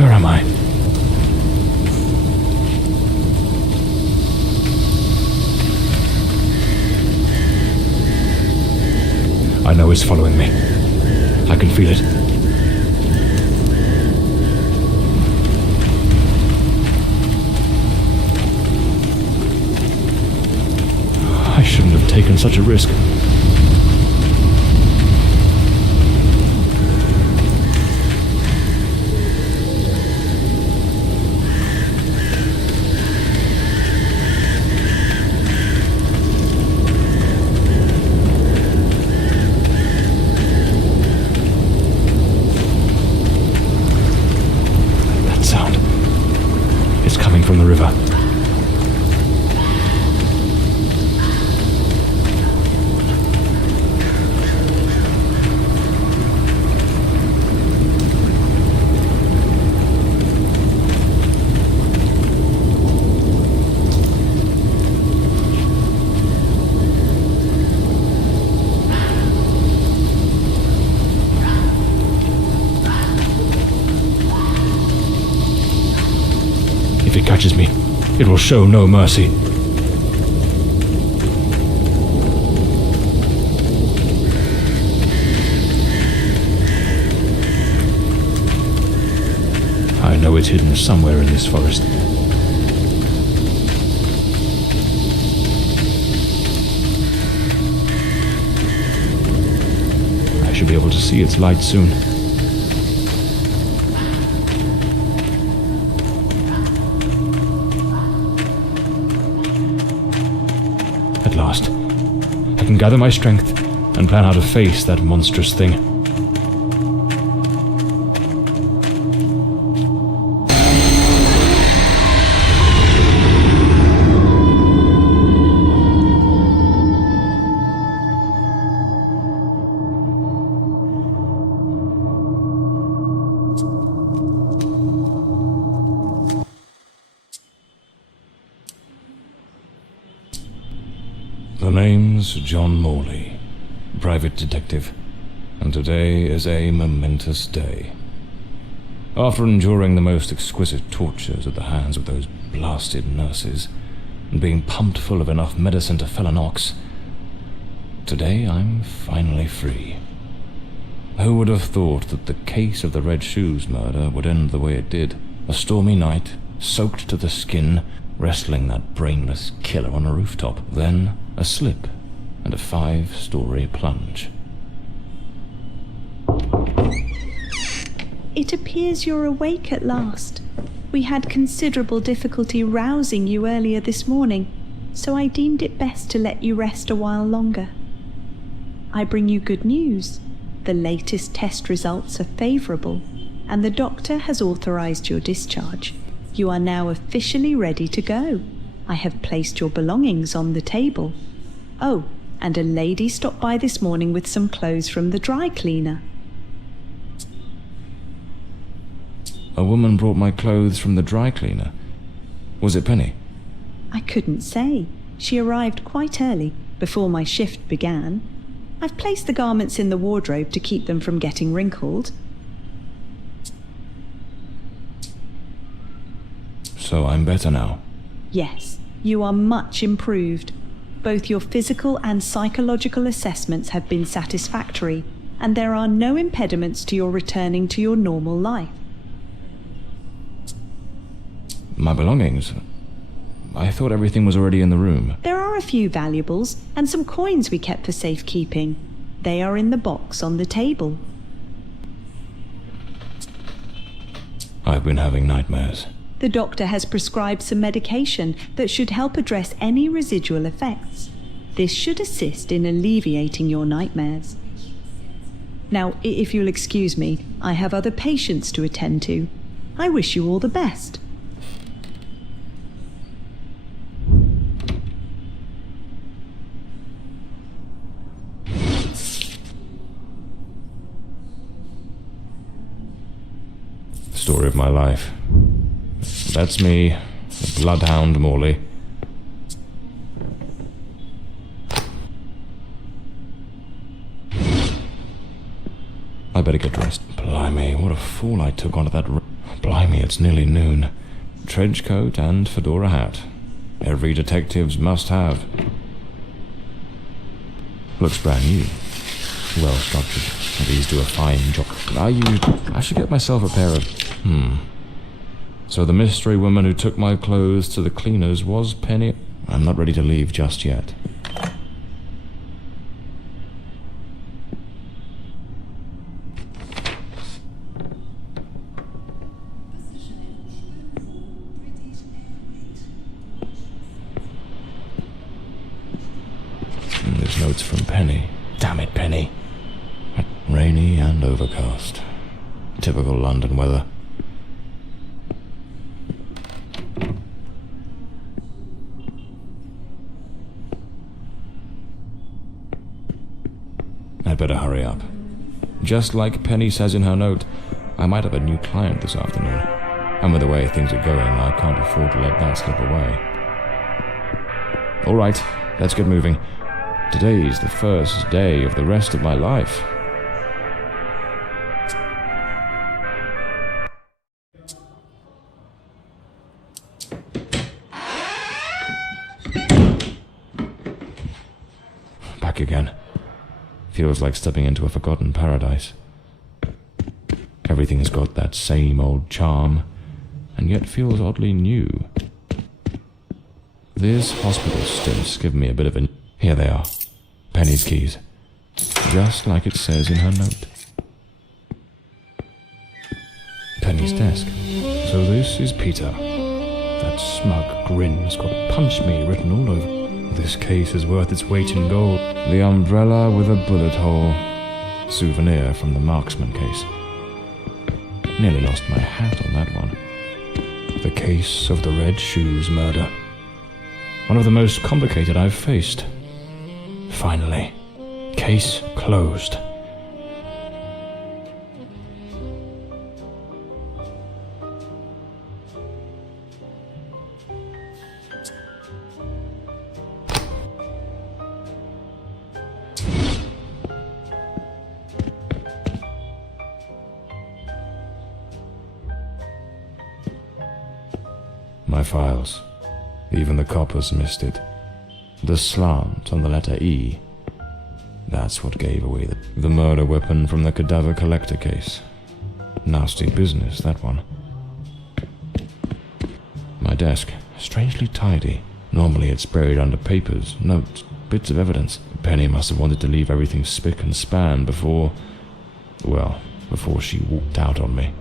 Where am I? I know it's following me. I can feel it. I shouldn't have taken such a risk. From the river. If it catches me, it will show no mercy. I know it's hidden somewhere in this forest. I should be able to see its light soon. At last, I can gather my strength and plan how to face that monstrous thing. The name's John Morley, private detective, and today is a momentous day. After enduring the most exquisite tortures at the hands of those blasted nurses, and being pumped full of enough medicine to fell an ox, today I'm finally free. Who would have thought that the case of the Red Shoes murder would end the way it did? A stormy night, soaked to the skin, wrestling that brainless killer on a rooftop. Then a slip and a 5-story plunge. It appears you're awake at last. We had considerable difficulty rousing you earlier this morning, so I deemed it best to let you rest a while longer. I bring you good news. The latest test results are favourable, and the doctor has authorised your discharge. You are now officially ready to go. I have placed your belongings on the table. Oh, and a lady stopped by this morning with some clothes from the dry cleaner. A woman brought my clothes from the dry cleaner. Was it Penny? I couldn't say. She arrived quite early, before my shift began. I've placed the garments in the wardrobe to keep them from getting wrinkled. So I'm better now? Yes, you are much improved. Both your physical and psychological assessments have been satisfactory, and there are no impediments to your returning to your normal life. My belongings? I thought everything was already in the room. There are a few valuables and some coins we kept for safekeeping. They are in the box on the table. I've been having nightmares. The doctor has prescribed some medication that should help address any residual effects. This should assist in alleviating your nightmares. Now, if you'll excuse me, I have other patients to attend to. I wish you all the best. Story of my life. That's me, the bloodhound Morley. I better get dressed. Blimey, what a fool I took onto that Blimey, it's nearly noon. Trench coat and fedora hat. Every detective's must have. Looks brand new. Well structured. These do a fine job. I should get myself a pair of... So the mystery woman who took my clothes to the cleaners was Penny. I'm not ready to leave just yet. There's notes from Penny. Damn it, Penny. Rainy and overcast. Typical London weather. I'd better hurry up. Just like Penny says in her note, I might have a new client this afternoon. And with the way things are going, I can't afford to let that slip away. All right, let's get moving. Today's the first day of the rest of my life. Back again. Feels like stepping into a forgotten paradise. Everything's got that same old charm, and yet feels oddly new. These hospital stints give me a bit of a... Here they are. Penny's keys. Just like it says in her note. Penny's desk. So this is Peter. That smug grin's got "punch me" written all over. This case is worth its weight in gold. The umbrella with a bullet hole. Souvenir from the marksman case. Nearly lost my hat on that one. The case of the Red Shoes murder. One of the most complicated I've faced. Finally. Case closed. My files. Even the coppers missed it. The slant on the letter E. That's what gave away the murder weapon from the cadaver collector case. Nasty business, that one. My desk. Strangely tidy. Normally it's buried under papers, notes, bits of evidence. Penny must have wanted to leave everything spick and span before she walked out on me.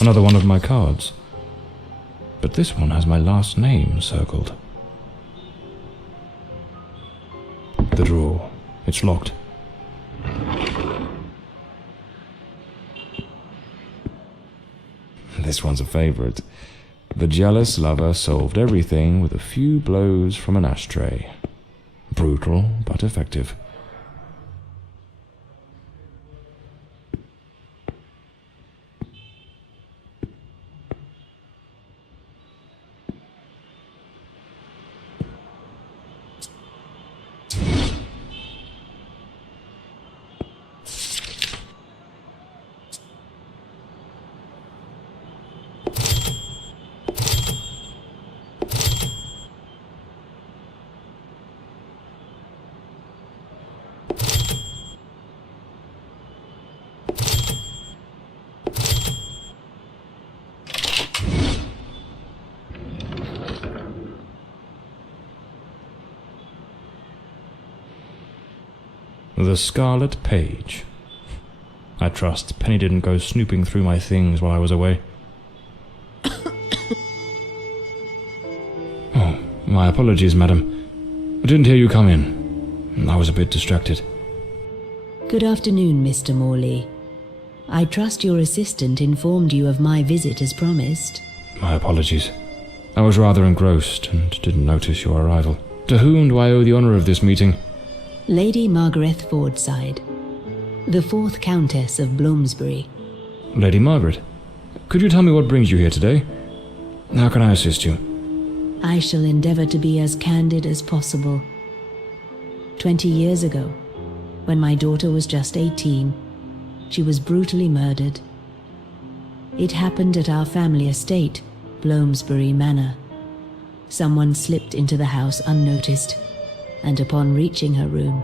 Another one of my cards. But this one has my last name circled. The drawer. It's locked. This one's a favorite. The jealous lover solved everything with a few blows from an ashtray. Brutal, but effective. The Scarlet Page. I trust Penny didn't go snooping through my things while I was away. Oh, my apologies, madam. I didn't hear you come in. I was a bit distracted. Good afternoon, Mr. Morley. I trust your assistant informed you of my visit as promised. My apologies. I was rather engrossed and didn't notice your arrival. To whom do I owe the honour of this meeting? Lady Margaret Fordside, the 4th Countess of Bloomsbury. Lady Margaret, could you tell me what brings you here today? How can I assist you? I shall endeavour to be as candid as possible. 20 years ago, when my daughter was just 18, she was brutally murdered. It happened at our family estate, Bloomsbury Manor. Someone slipped into the house unnoticed, and upon reaching her room,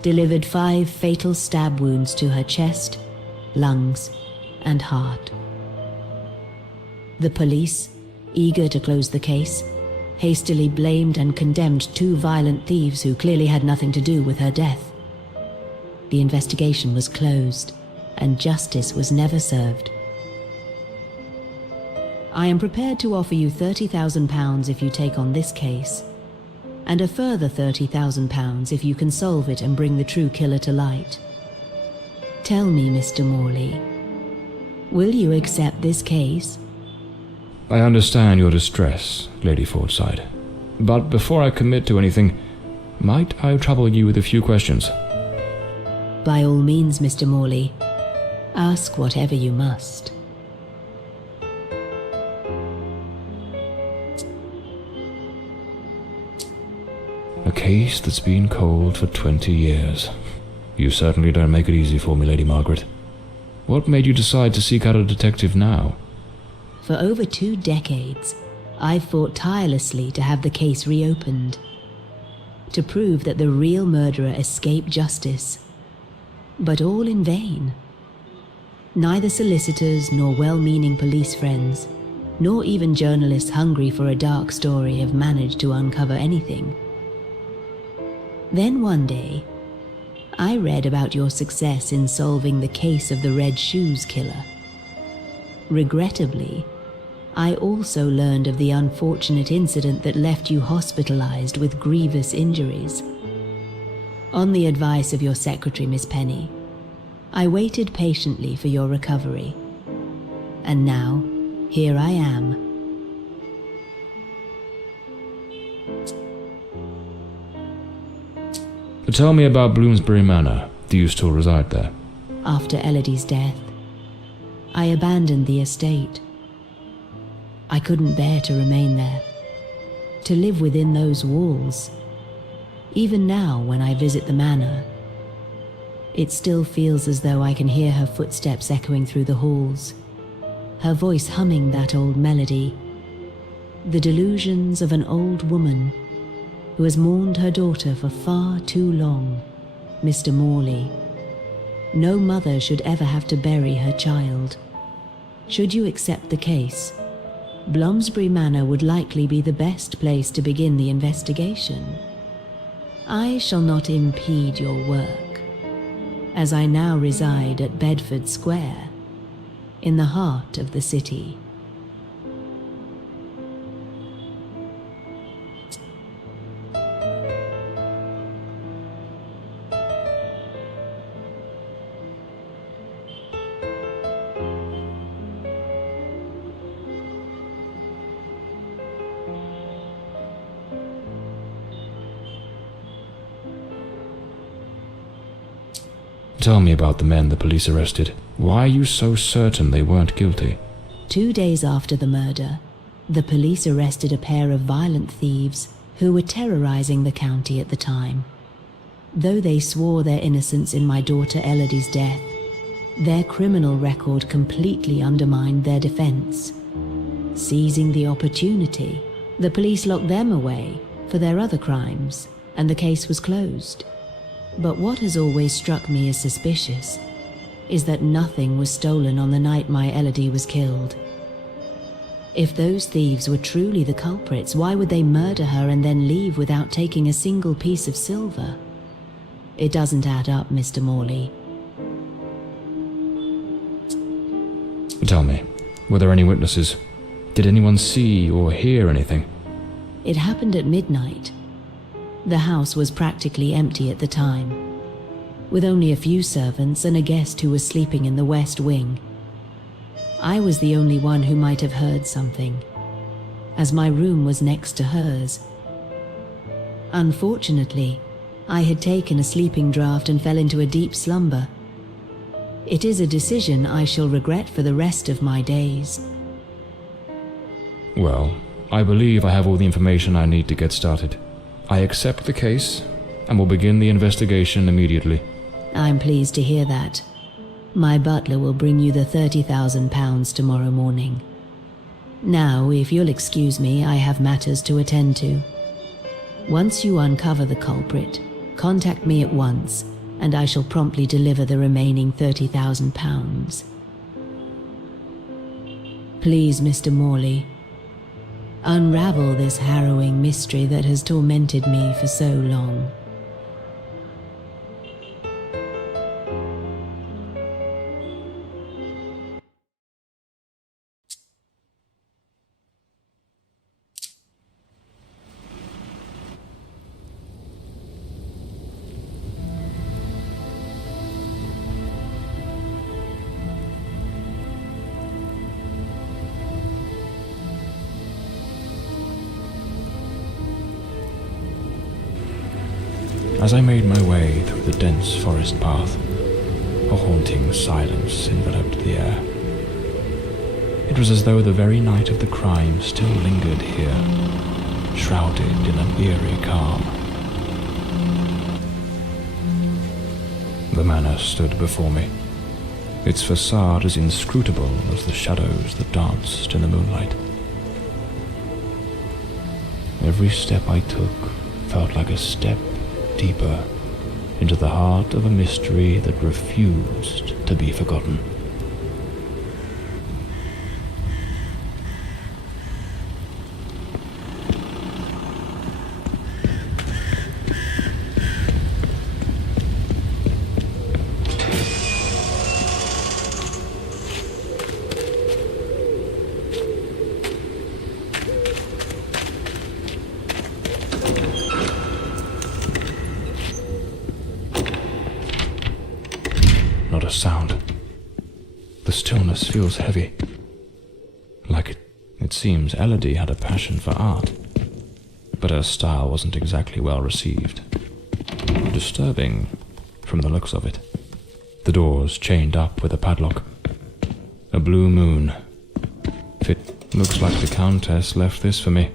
delivered 5 fatal stab wounds to her chest, lungs, and heart. The police, eager to close the case, hastily blamed and condemned 2 violent thieves who clearly had nothing to do with her death. The investigation was closed, and justice was never served. I am prepared to offer you £30,000 if you take on this case, and a further £30,000 if you can solve it and bring the true killer to light. Tell me, Mr. Morley, will you accept this case? I understand your distress, Lady Fordside. But before I commit to anything, might I trouble you with a few questions? By all means, Mr. Morley. Ask whatever you must. A case that's been cold for 20 years. You certainly don't make it easy for me, Lady Margaret. What made you decide to seek out a detective now? For over 2 decades, I've fought tirelessly to have the case reopened, to prove that the real murderer escaped justice. But all in vain. Neither solicitors nor well-meaning police friends, nor even journalists hungry for a dark story have managed to uncover anything. Then one day, I read about your success in solving the case of the Red Shoes killer. Regrettably, I also learned of the unfortunate incident that left you hospitalized with grievous injuries. On the advice of your secretary, Miss Penny, I waited patiently for your recovery. And now, here I am. Tell me about Bloomsbury Manor. Do you still reside there? After Elodie's death, I abandoned the estate. I couldn't bear to remain there, to live within those walls. Even now, when I visit the manor, it still feels as though I can hear her footsteps echoing through the halls, her voice humming that old melody, the delusions of an old woman who has mourned her daughter for far too long, Mr. Morley. No mother should ever have to bury her child. Should you accept the case, Bloomsbury Manor would likely be the best place to begin the investigation. I shall not impede your work, as I now reside at Bedford Square, in the heart of the city. Tell me about the men the police arrested. Why are you so certain they weren't guilty? 2 days after the murder, the police arrested a pair of violent thieves who were terrorizing the county at the time. Though they swore their innocence in my daughter Elodie's death, their criminal record completely undermined their defense. Seizing the opportunity, the police locked them away for their other crimes, and the case was closed. But what has always struck me as suspicious is that nothing was stolen on the night my Elodie was killed. If those thieves were truly the culprits, why would they murder her and then leave without taking a single piece of silver? It doesn't add up, Mr. Morley. Tell me, were there any witnesses? Did anyone see or hear anything? It happened at midnight. The house was practically empty at the time, with only a few servants and a guest who was sleeping in the west wing. I was the only one who might have heard something, as my room was next to hers. Unfortunately, I had taken a sleeping draught and fell into a deep slumber. It is a decision I shall regret for the rest of my days. Well, I believe I have all the information I need to get started. I accept the case and will begin the investigation immediately. I'm pleased to hear that. My butler will bring you the £30,000 tomorrow morning. Now, if you'll excuse me, I have matters to attend to. Once you uncover the culprit, contact me at once, and I shall promptly deliver the remaining £30,000. Please, Mr. Morley, unravel this harrowing mystery that has tormented me for so long. As I made my way through the dense forest path, a haunting silence enveloped the air. It was as though the very night of the crime still lingered here, shrouded in an eerie calm. The manor stood before me, its facade as inscrutable as the shadows that danced in the moonlight. Every step I took felt like a step deeper into the heart of a mystery that refused to be forgotten. Not a sound. The stillness feels heavy. Like it seems Elodie had a passion for art, but her style wasn't exactly well received. Disturbing from the looks of it. The doors chained up with a padlock. A blue moon. It looks like the Countess left this for me.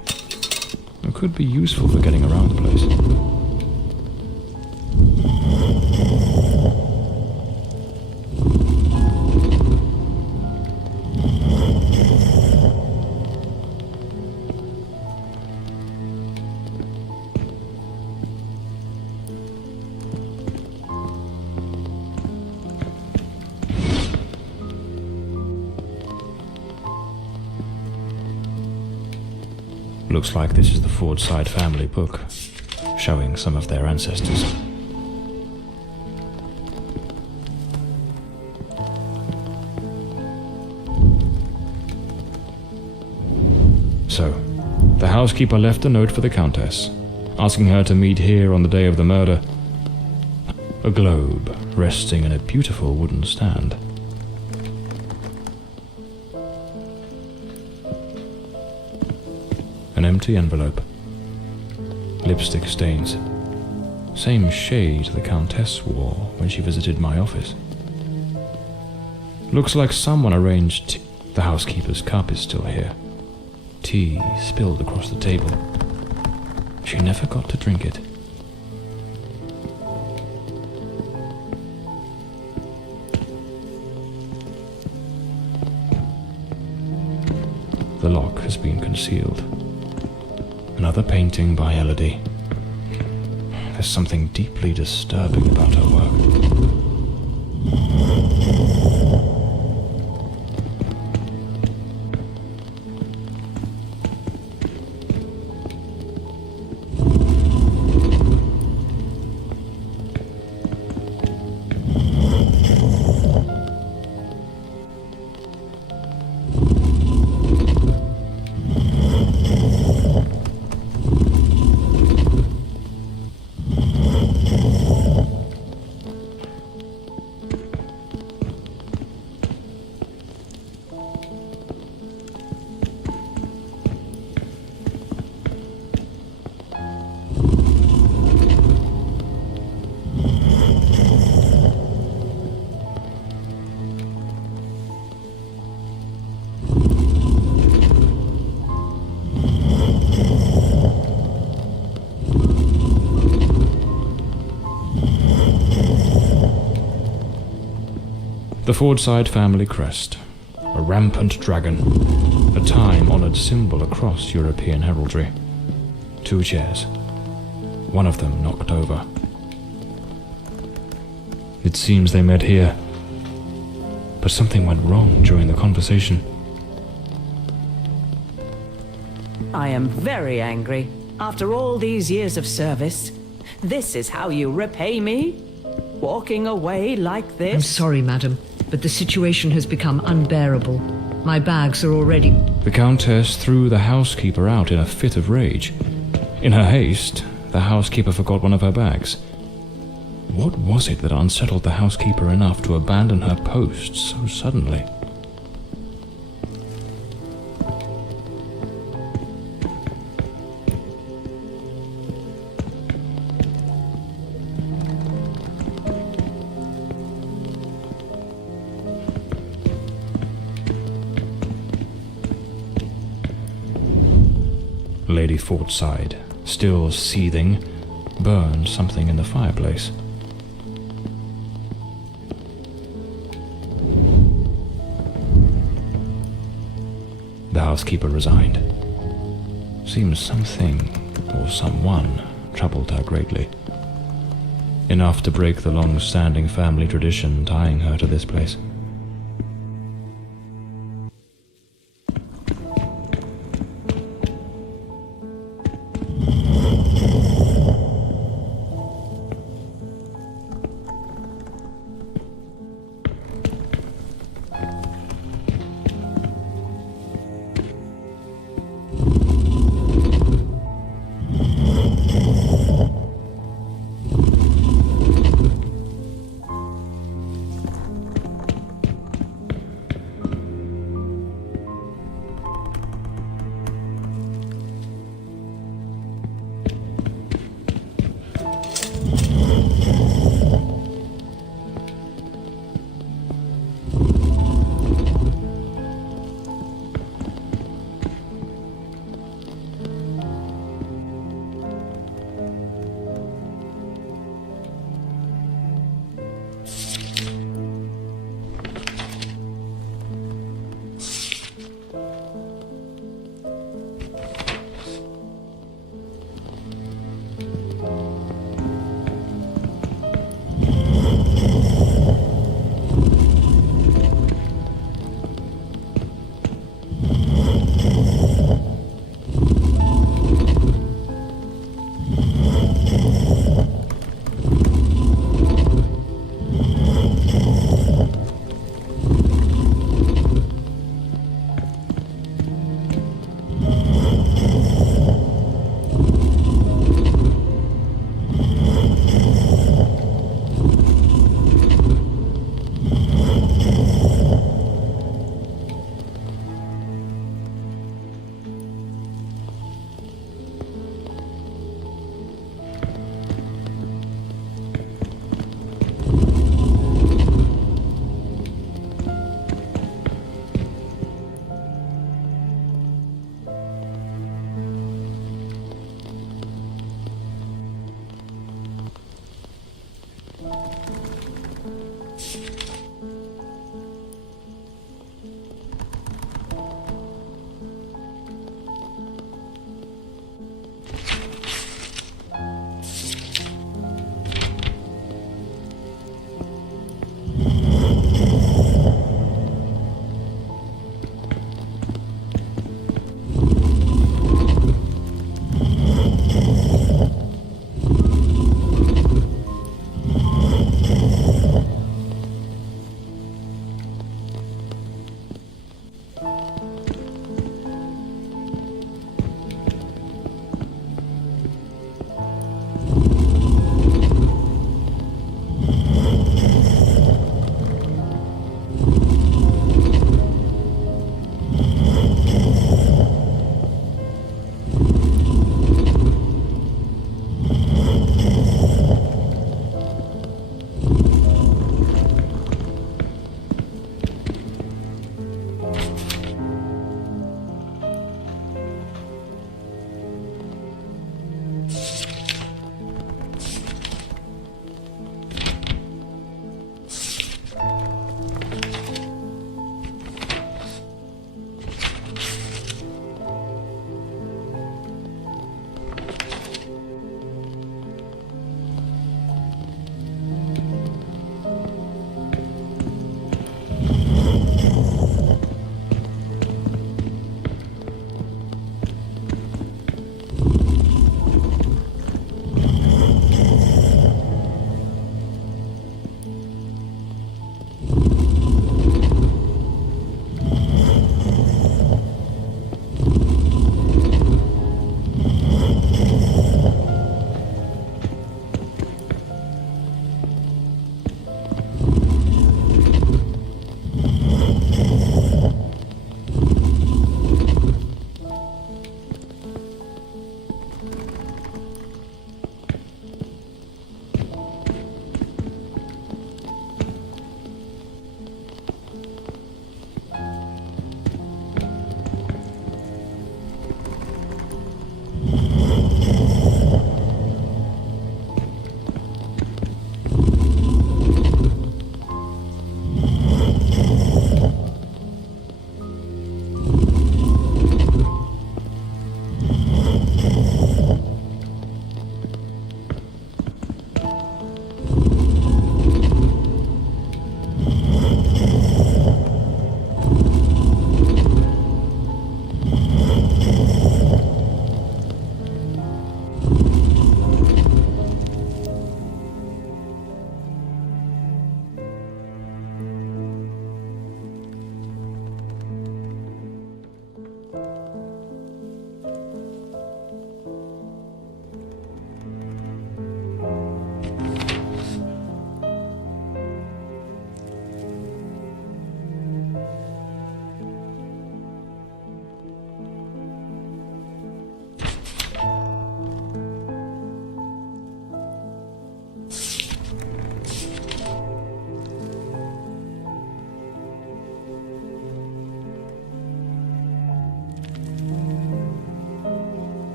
It could be useful for getting around the place. Looks like this is the Fordside family book, showing some of their ancestors. So, the housekeeper left a note for the Countess, asking her to meet here on the day of the murder. A globe resting in a beautiful wooden stand. An empty envelope. Lipstick stains. Same shade the Countess wore when she visited my office. Looks like someone arranged tea. The housekeeper's cup is still here. Tea spilled across the table. She never got to drink it. The lock has been concealed. Another painting by Elodie. There's something deeply disturbing about her work. The Fordside family crest, a rampant dragon, a time-honored symbol across European heraldry. 2 chairs, one of them knocked over. It seems they met here, but something went wrong during the conversation. I am very angry. After all these years of service, this is how you repay me? Walking away like this? I'm sorry, madam, but the situation has become unbearable. My bags are already... The Countess threw the housekeeper out in a fit of rage. In her haste, the housekeeper forgot one of her bags. What was it that unsettled the housekeeper enough to abandon her post so suddenly? Lady Fordside, still seething, burned something in the fireplace. The housekeeper resigned. Seems something, or someone, troubled her greatly. Enough to break the long-standing family tradition tying her to this place.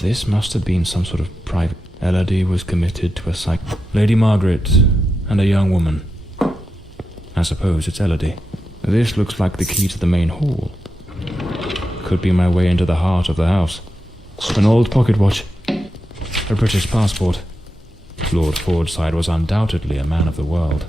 This must have been some sort of private... Elodie was committed to a Lady Margaret and a young woman. I suppose it's Elodie. This looks like the key to the main hall. Could be my way into the heart of the house. An old pocket watch. A British passport. Lord Fordside was undoubtedly a man of the world.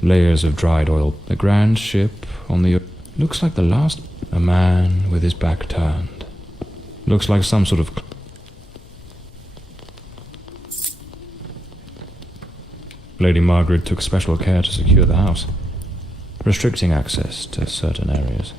Layers of dried oil. A grand ship on the... Looks like the last... A man with his back turned. Looks like some sort of... Lady Margaret took special care to secure the house, restricting access to certain areas.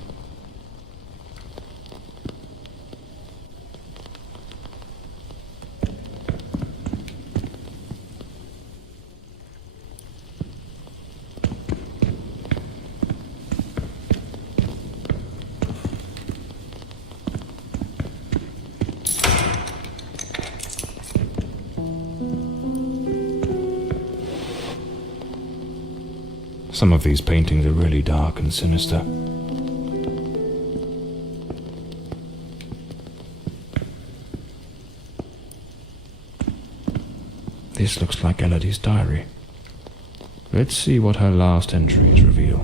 Some of these paintings are really dark and sinister. This looks like Elodie's diary. Let's see what her last entries reveal.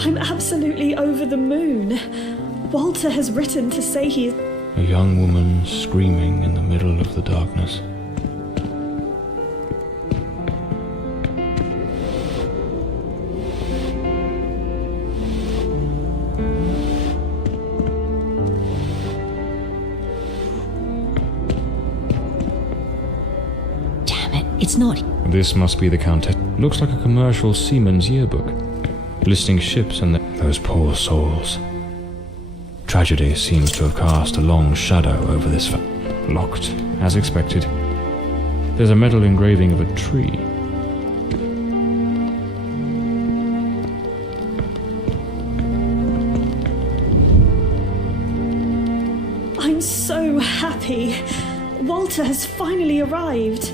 I'm absolutely over the moon. Walter has written to say he is... A young woman screaming in the middle of the darkness. It's not. This must be the Countess. Looks like a commercial seaman's yearbook, listing ships and those poor souls. Tragedy seems to have cast a long shadow over this. Locked, as expected. There's a metal engraving of a tree. I'm so happy. Walter has finally arrived.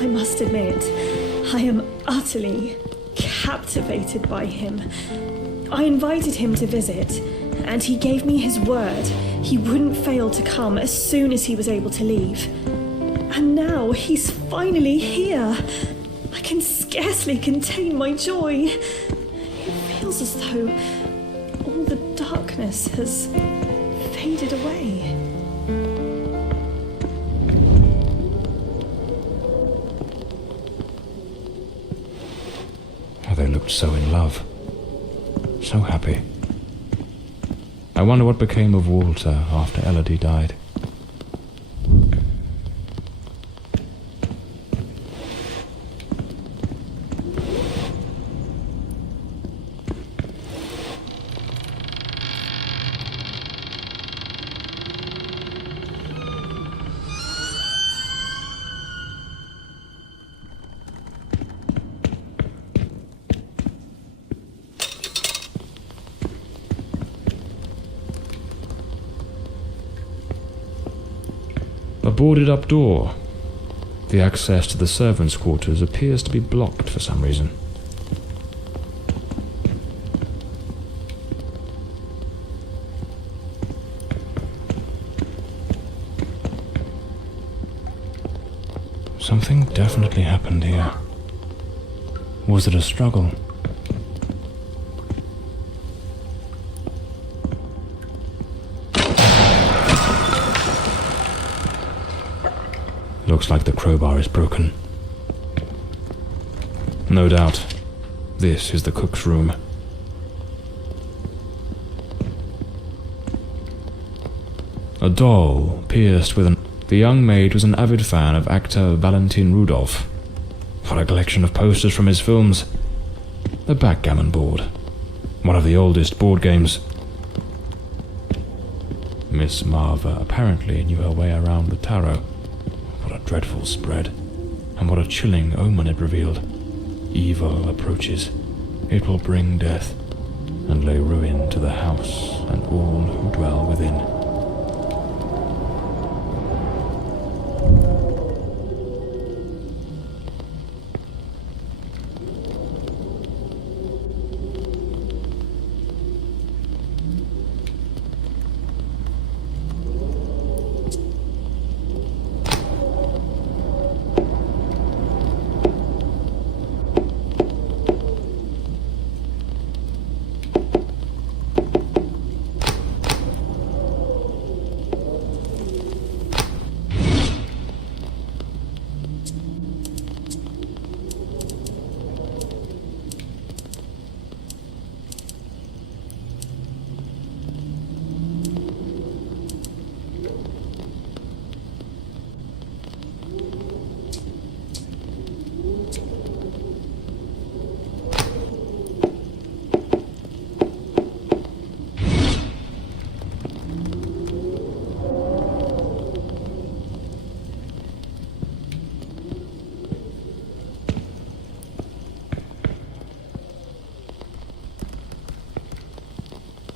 I must admit, I am utterly captivated by him. I invited him to visit, and he gave me his word he wouldn't fail to come as soon as he was able to leave. And now he's finally here. I can scarcely contain my joy. It feels as though all the darkness has faded away. They looked so in love, so happy. I wonder what became of Walter after Elodie died. A boarded-up door. The access to the servants' quarters appears to be blocked for some reason. Something definitely happened here. Was it a struggle? Looks like the crowbar is broken. No doubt, this is the cook's room. A doll pierced with an... The young maid was an avid fan of actor Valentin Rudolph. What a collection of posters from his films. A backgammon board. One of the oldest board games. Miss Marva apparently knew her way around the tarot. What a dreadful spread. And what a chilling omen it revealed. Evil approaches. It will bring death, and lay ruin to the house and all who dwell within.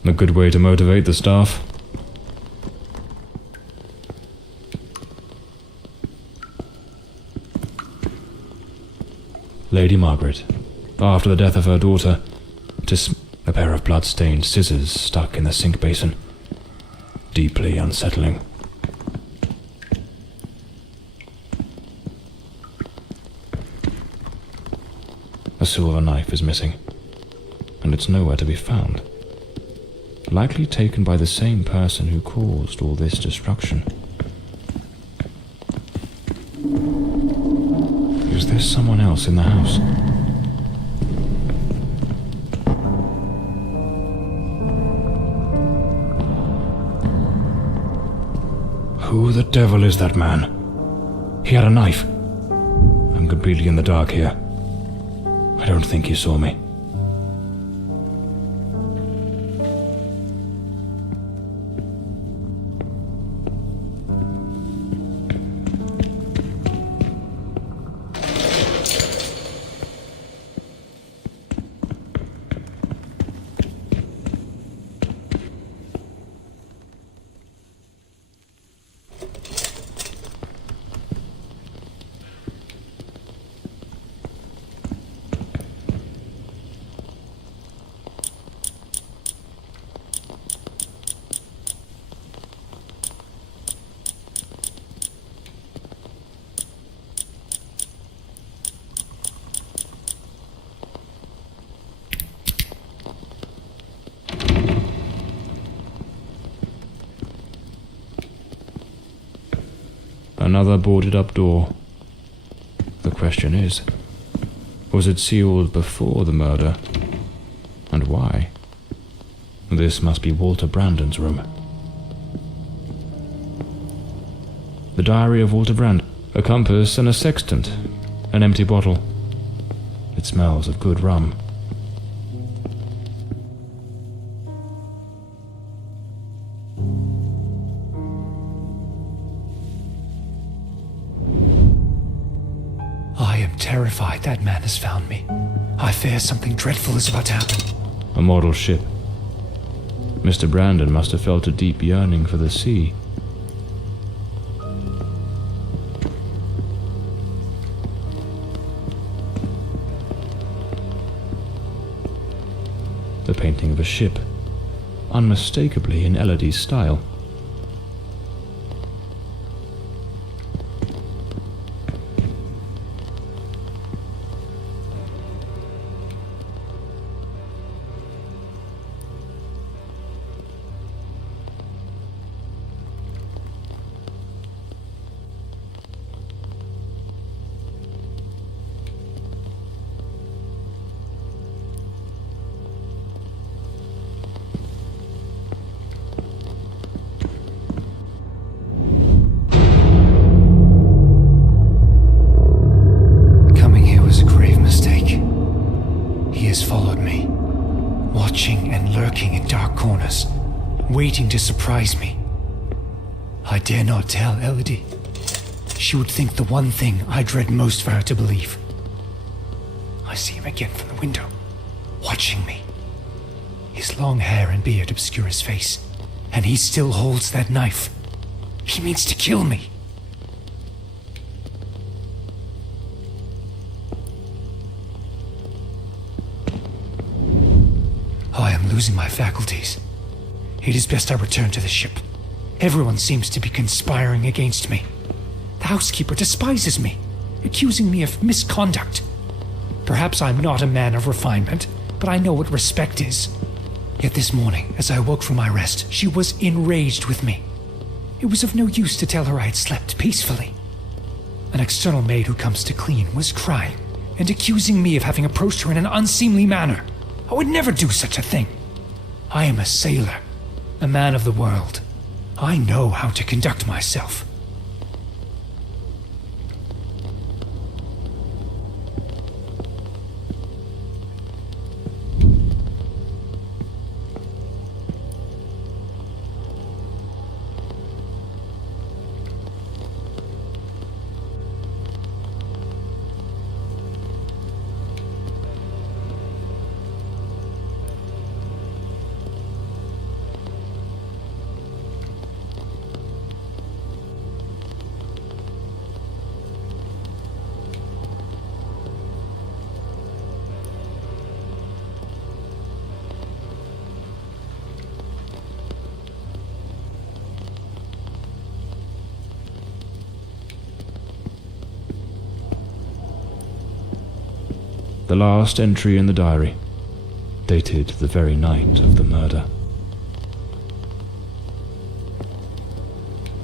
A good way to motivate the staff. Lady Margaret, after the death of her daughter, a pair of blood-stained scissors stuck in the sink basin. Deeply unsettling. A silver knife is missing, and it's nowhere to be found. Likely taken by the same person who caused all this destruction. Is there someone else in the house? Who the devil is that man? He had a knife. I'm completely in the dark here. I don't think he saw me. Another boarded-up door. The question is, was it sealed before the murder? And why? This must be Walter Brandon's room. The diary of Walter Brandon. A compass and a sextant. An empty bottle. It smells of good rum. I am terrified that man has found me. I fear something dreadful is about to happen. A model ship. Mr. Brandon must have felt a deep yearning for the sea. The painting of a ship, unmistakably in Elodie's style. watching and lurking in dark corners, waiting to surprise me. I dare not tell Elodie. She would think the one thing I dread most for her to believe. I see him again from the window, watching me. His long hair and beard obscure his face, and he still holds that knife. He means to kill me. I am losing my faculties. It is best I return to the ship. Everyone seems to be conspiring against me. The housekeeper despises me, accusing me of misconduct. Perhaps I'm not a man of refinement, but I know what respect is. Yet this morning, as I woke from my rest, she was enraged with me. It was of no use to tell her I had slept peacefully. An external maid who comes to clean was crying and accusing me of having approached her in an unseemly manner. I would never do such a thing. I am a sailor, a man of the world. I know how to conduct myself. The last entry in the diary, dated the very night of the murder.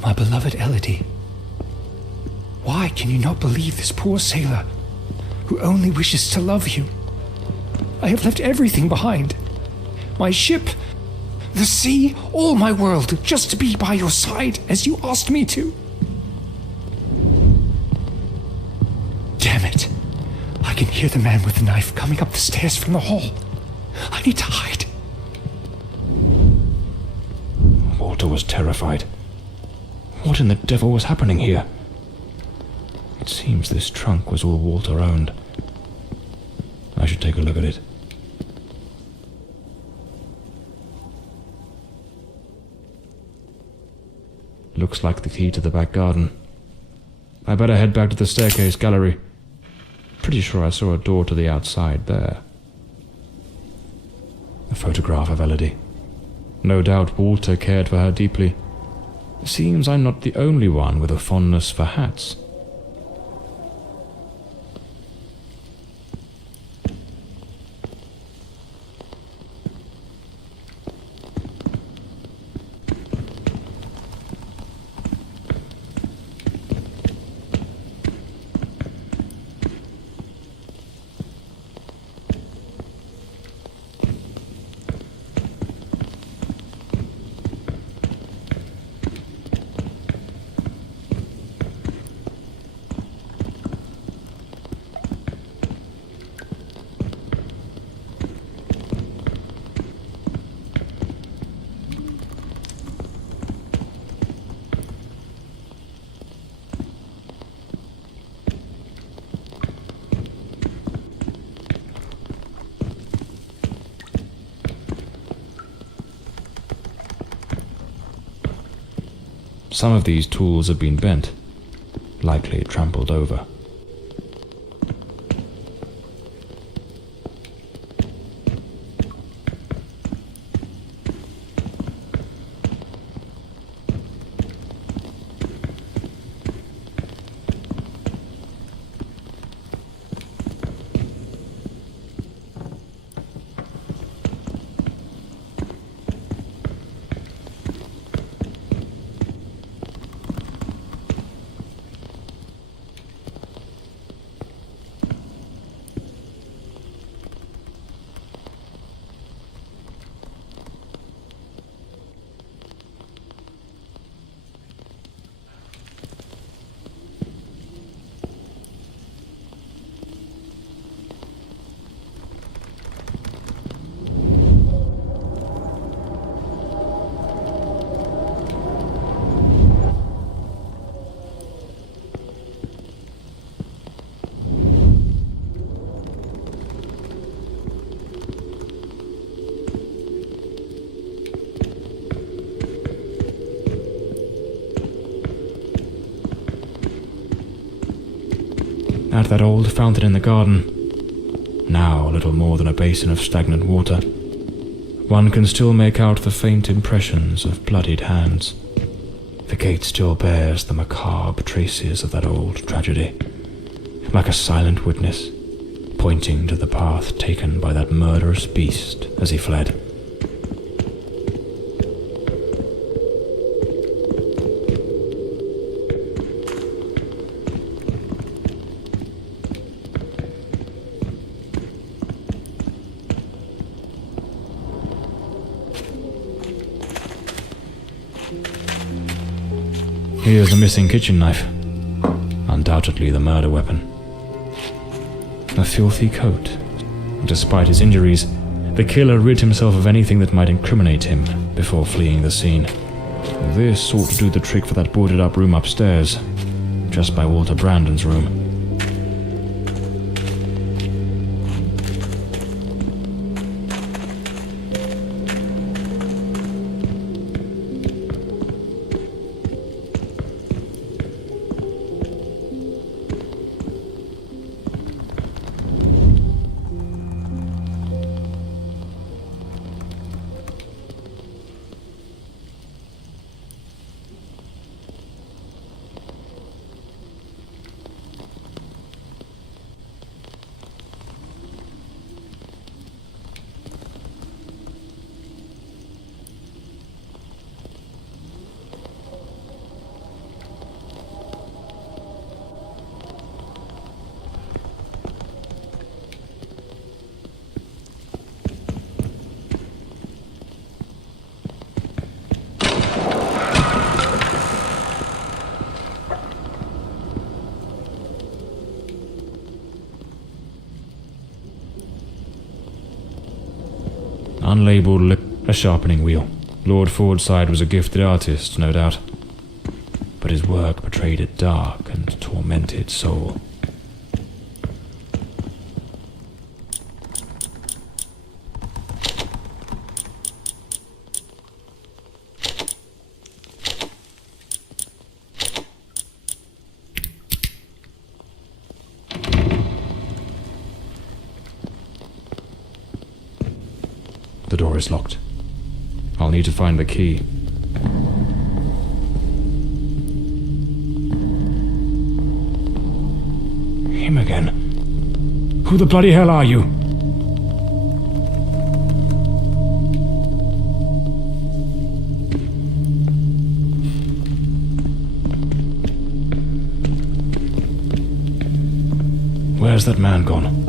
My beloved Elodie, why can you not believe this poor sailor who only wishes to love you? I have left everything behind. My ship, the sea, all my world, just to be by your side as you asked me to. Damn it. I can hear the man with the knife coming up the stairs from the hall. I need to hide. Walter was terrified. What in the devil was happening here? It seems this trunk was all Walter owned. I should take a look at it. Looks like the key to the back garden. I better head back to the staircase gallery. Pretty sure I saw a door to the outside there. A photograph of Elodie. No doubt Walter cared for her deeply. Seems I'm not the only one with a fondness for hats. Some of these tools have been bent, likely trampled over. at that old fountain in the garden, now little more than a basin of stagnant water, one can still make out the faint impressions of bloodied hands. The gate still bears the macabre traces of that old tragedy, like a silent witness, pointing to the path taken by that murderous beast as he fled. Here's the missing kitchen knife. Undoubtedly the murder weapon. A filthy coat. Despite his injuries, the killer rid himself of anything that might incriminate him before fleeing the scene. This ought to do the trick for that boarded-up room upstairs, just by Walter Brandon's room. Unlabeled a sharpening wheel. Lord Fordside was a gifted artist, no doubt, but his work betrayed a dark and tormented soul. The door is locked. I'll need to find the key. Him again. Who the bloody hell are you? Where's that man gone?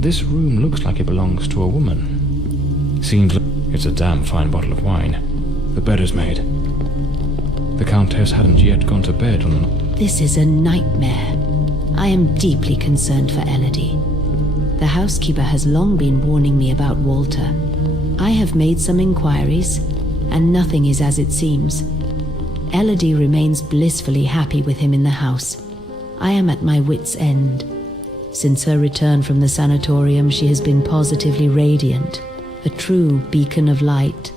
This room looks like it belongs to a woman. Seems it's a damn fine bottle of wine. The bed is made. The Countess hadn't yet gone to bed on... This is a nightmare. I am deeply concerned for Elodie. The housekeeper has long been warning me about Walter. I have made some inquiries, and nothing is as it seems. Elodie remains blissfully happy with him in the house. I am at my wit's end. Since her return from the sanatorium, she has been positively radiant, a true beacon of light.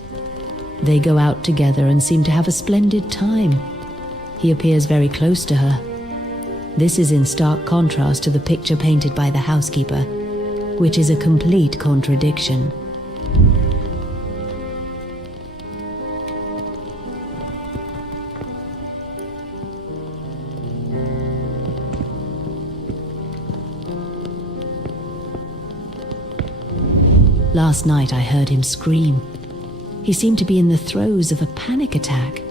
They go out together and seem to have a splendid time. He appears very close to her. This is in stark contrast to the picture painted by the housekeeper, which is a complete contradiction. Last night I heard him scream. He seemed to be in the throes of a panic attack.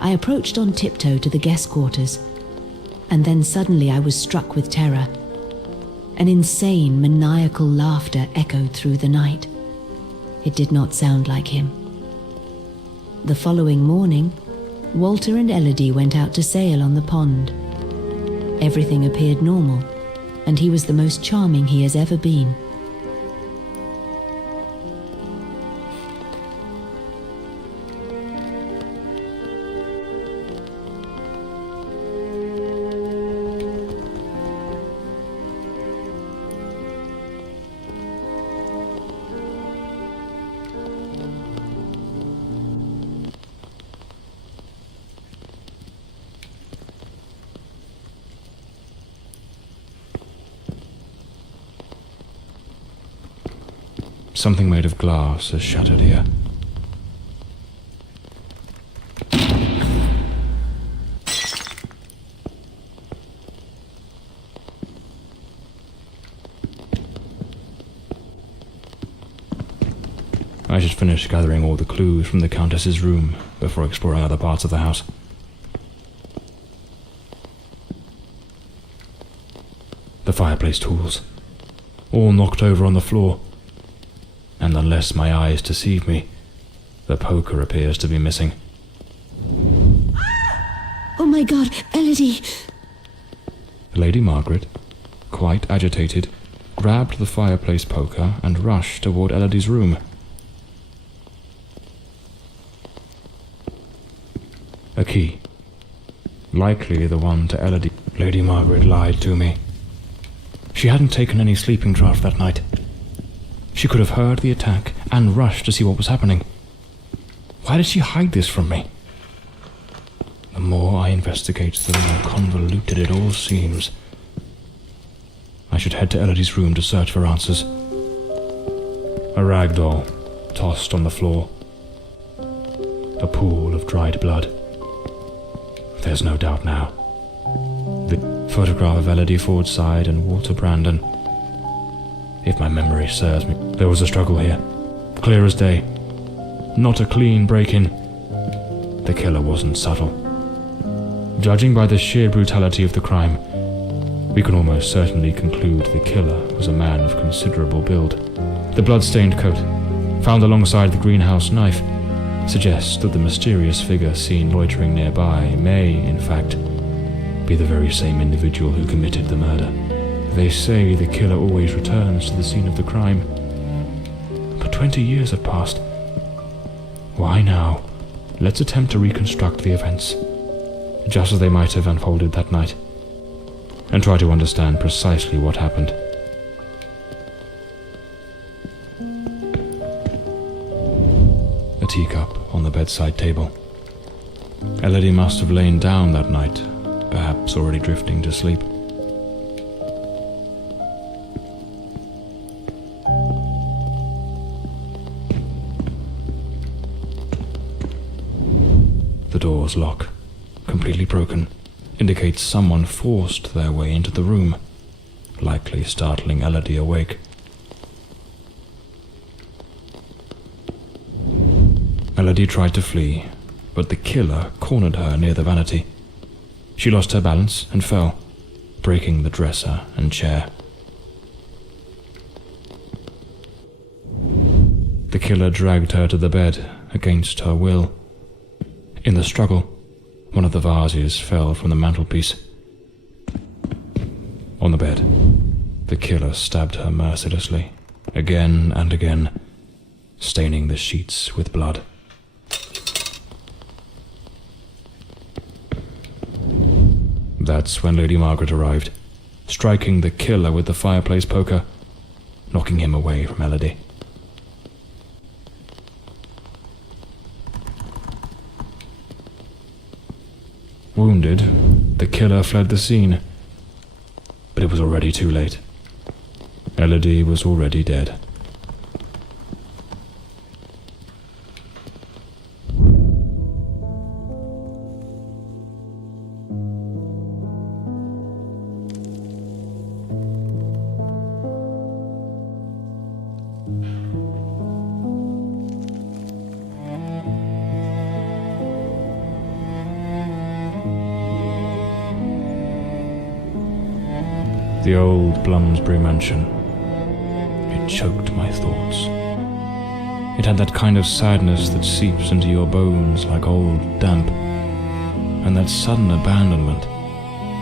I approached on tiptoe to the guest quarters, and then suddenly I was struck with terror. An insane, maniacal laughter echoed through the night. It did not sound like him. The following morning, Walter and Elodie went out to sail on the pond. Everything appeared normal, and he was the most charming he has ever been. Something made of glass has shattered here. I should finish gathering all the clues from the Countess's room before exploring other parts of the house. The fireplace tools, all knocked over on the floor, and unless my eyes deceive me, the poker appears to be missing. Oh my god, Elodie! Lady Margaret, quite agitated, grabbed the fireplace poker and rushed toward Elodie's room. A key. Likely the one to Elodie. Lady Margaret lied to me. She hadn't taken any sleeping draught that night. She could have heard the attack and rushed to see what was happening. Why did she hide this from me? The more I investigate, the more convoluted it all seems. I should head to Elodie's room to search for answers. A rag doll tossed on the floor. A pool of dried blood. There's no doubt now. The photograph of Elodie Fordside and Walter Brandon. If my memory serves me, there was a struggle here. Clear as day. Not a clean break-in. The killer wasn't subtle. Judging by the sheer brutality of the crime, we can almost certainly conclude the killer was a man of considerable build. The blood-stained coat, found alongside the greenhouse knife, suggests that the mysterious figure seen loitering nearby may, in fact, be the very same individual who committed the murder. They say the killer always returns to the scene of the crime. But 20 years have passed. Why now? Let's attempt to reconstruct the events, just as they might have unfolded that night, and try to understand precisely what happened. A teacup on the bedside table. Elodie must have lain down that night, perhaps already drifting to sleep. The door's lock, completely broken, indicates someone forced their way into the room, likely startling Elodie awake. Elodie tried to flee, but the killer cornered her near the vanity. She lost her balance and fell, breaking the dresser and chair. The killer dragged her to the bed against her will. In the struggle, one of the vases fell from the mantelpiece. On the bed, the killer stabbed her mercilessly, again and again, staining the sheets with blood. That's when Lady Margaret arrived, striking the killer with the fireplace poker, knocking him away from Elodie. Wounded, the killer fled the scene, but it was already too late. Elodie was already dead. The old Bloomsbury mansion. It choked my thoughts. It had that kind of sadness that seeps into your bones like old damp, and that sudden abandonment,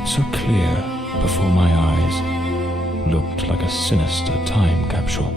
so clear before my eyes, looked like a sinister time capsule.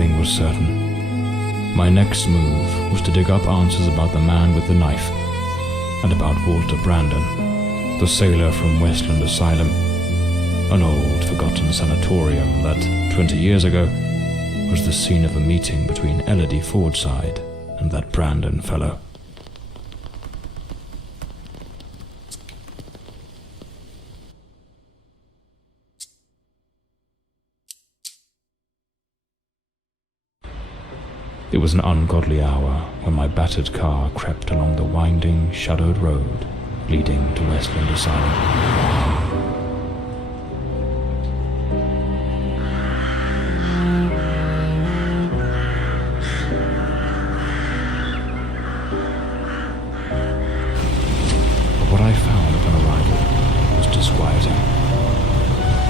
thing was certain. My next move was to dig up answers about the man with the knife, and about Walter Brandon, the sailor from Westland Asylum, an old, forgotten sanatorium that, 20 years ago, was the scene of a meeting between Elodie Fordside and that Brandon fellow. It was an ungodly hour when my battered car crept along the winding, shadowed road leading to Westland Asylum. But what I found upon arrival was disquieting.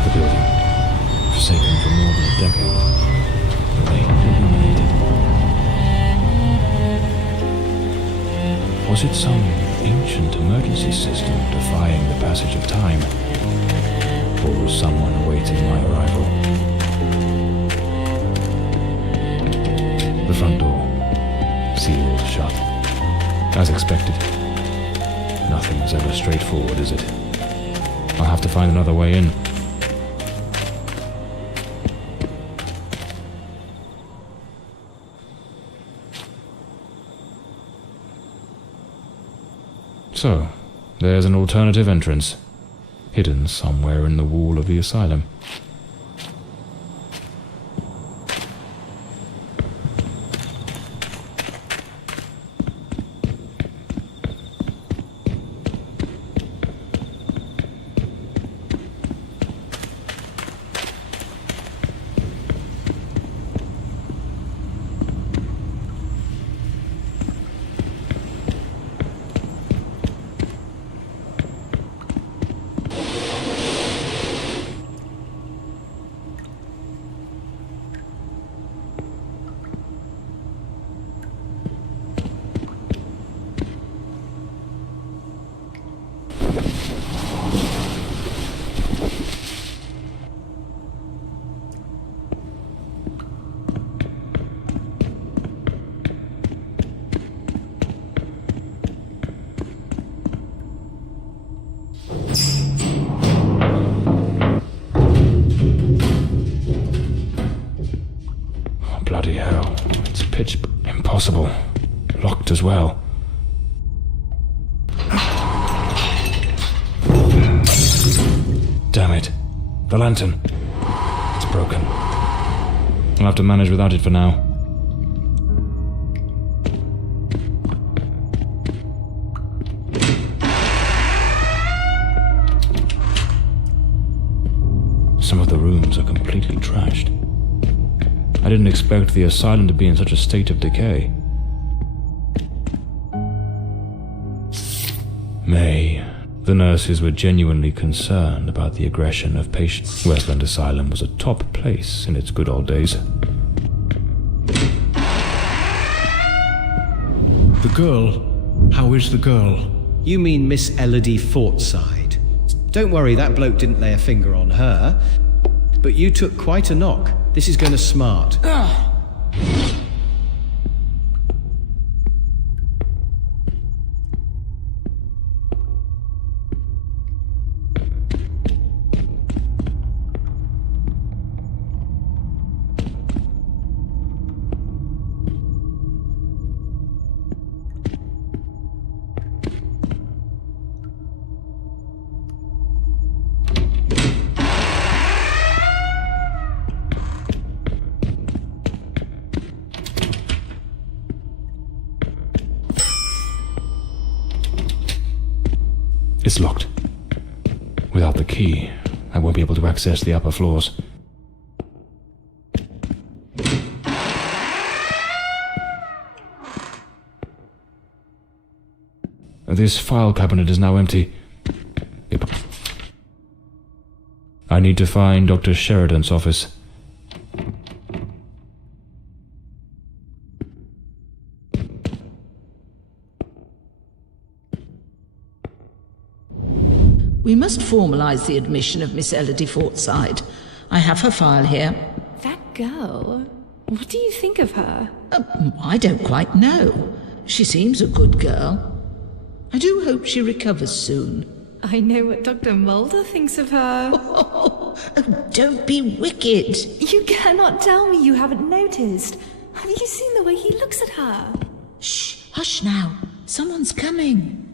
The building, forsaken for more than a decade, remained illuminated. Was it some ancient emergency system defying the passage of time? Or was someone awaiting my arrival? The front door, sealed shut. As expected. Nothing's ever straightforward, is it? I'll have to find another way in. So, there's an alternative entrance, hidden somewhere in the wall of the asylum. Bloody hell, it's pitch impossible. Locked as well. Damn it. The lantern. It's broken. I'll have to manage without it for now. Some of the rooms are completely trashed. I didn't expect the asylum to be in such a state of decay. May, the nurses were genuinely concerned about the aggression of patients. Westland Asylum was a top place in its good old days. The girl? How is the girl? You mean Miss Elodie Fortside? Don't worry, that bloke didn't lay a finger on her. But you took quite a knock. This is going to smart. It's locked. Without the key, I won't be able to access the upper floors. This file cabinet is now empty. Yep. I need to find Dr. Sheridan's office. We must formalize the admission of Miss Elodie Fortside. I have her file here. That girl? What do you think of her? I don't quite know. She seems a good girl. I do hope she recovers soon. I know what Dr. Mulder thinks of her. Oh, don't be wicked. You cannot tell me you haven't noticed. Have you seen the way he looks at her? Shh, hush now. Someone's coming.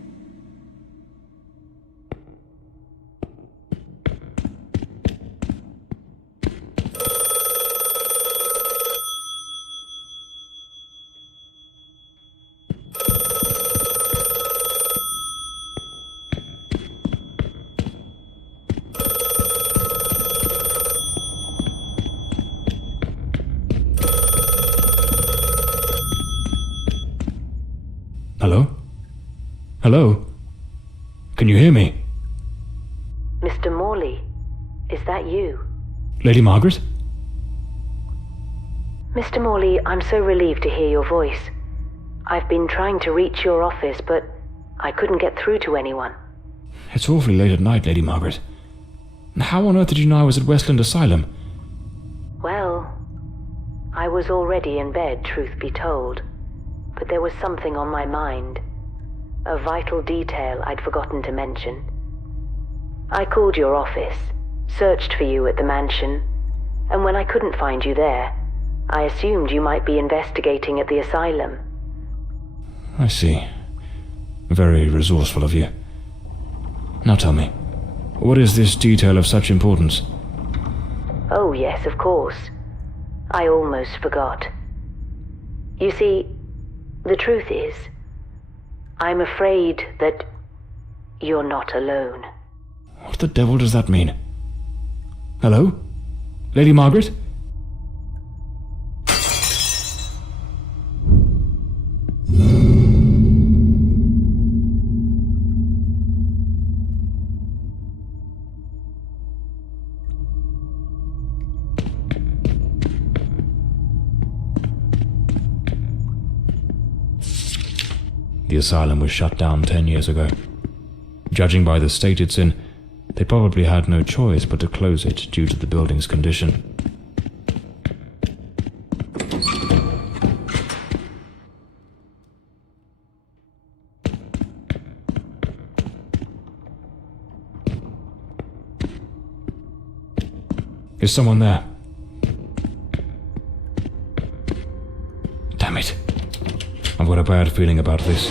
Hello? Hello? Can you hear me? Mr. Morley, is that you? Lady Margaret? Mr. Morley, I'm so relieved to hear your voice. I've been trying to reach your office, but I couldn't get through to anyone. It's awfully late at night, Lady Margaret. How on earth did you know I was at Westland Asylum? Well, I was already in bed, truth be told. But there was something on my mind. A vital detail I'd forgotten to mention. I called your office, searched for you at the mansion, and when I couldn't find you there, I assumed you might be investigating at the asylum. I see. Very resourceful of you. Now tell me, what is this detail of such importance? Oh yes, of course. I almost forgot. You see, the truth is, I'm afraid that you're not alone. What the devil does that mean? Hello? Lady Margaret? The asylum was shut down 10 years ago. Judging by the state it's in, they probably had no choice but to close it due to the building's condition. Is someone there? Damn it. I've got a bad feeling about this.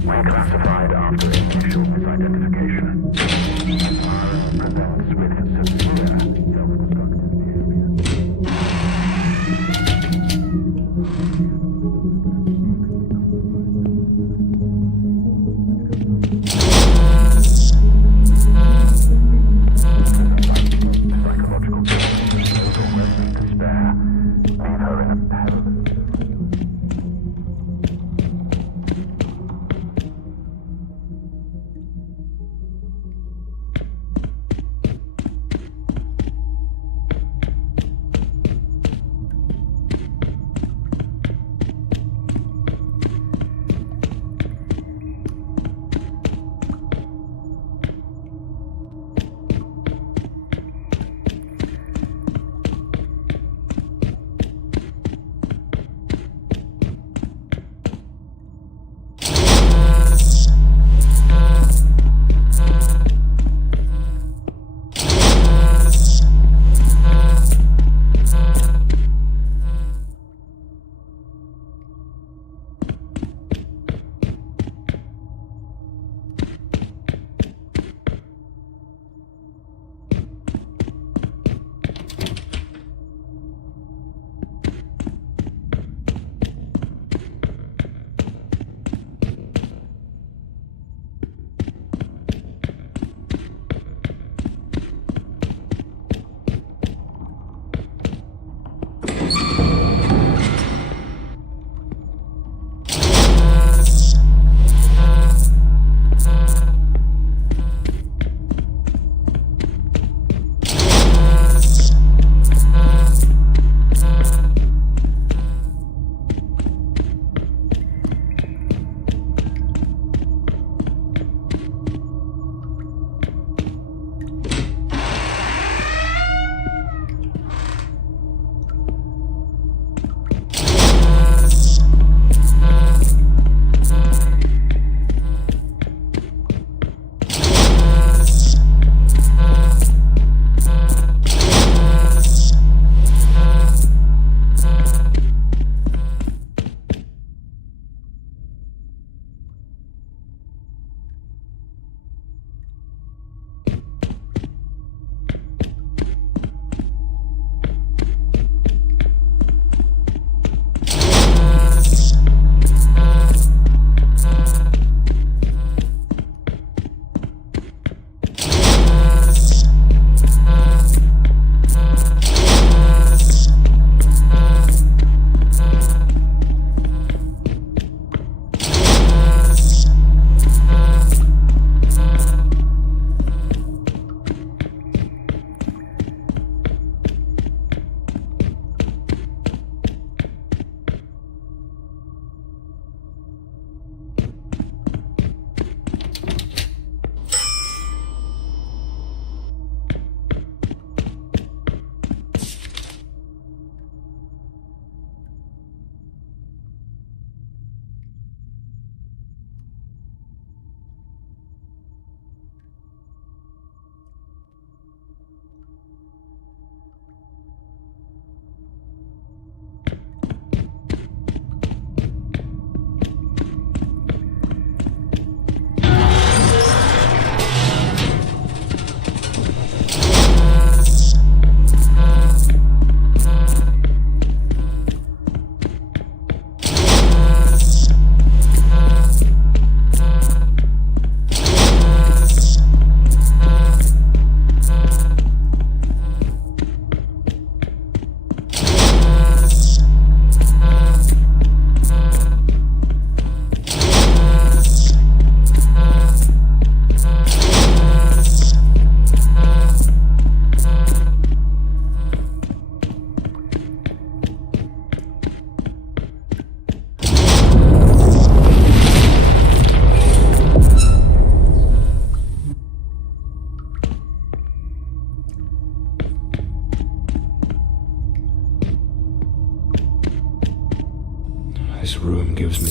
Reclassified after initial misidentification. Myron presents with severe self-destructive psychological overwhelming despair. Leave her in a perilous.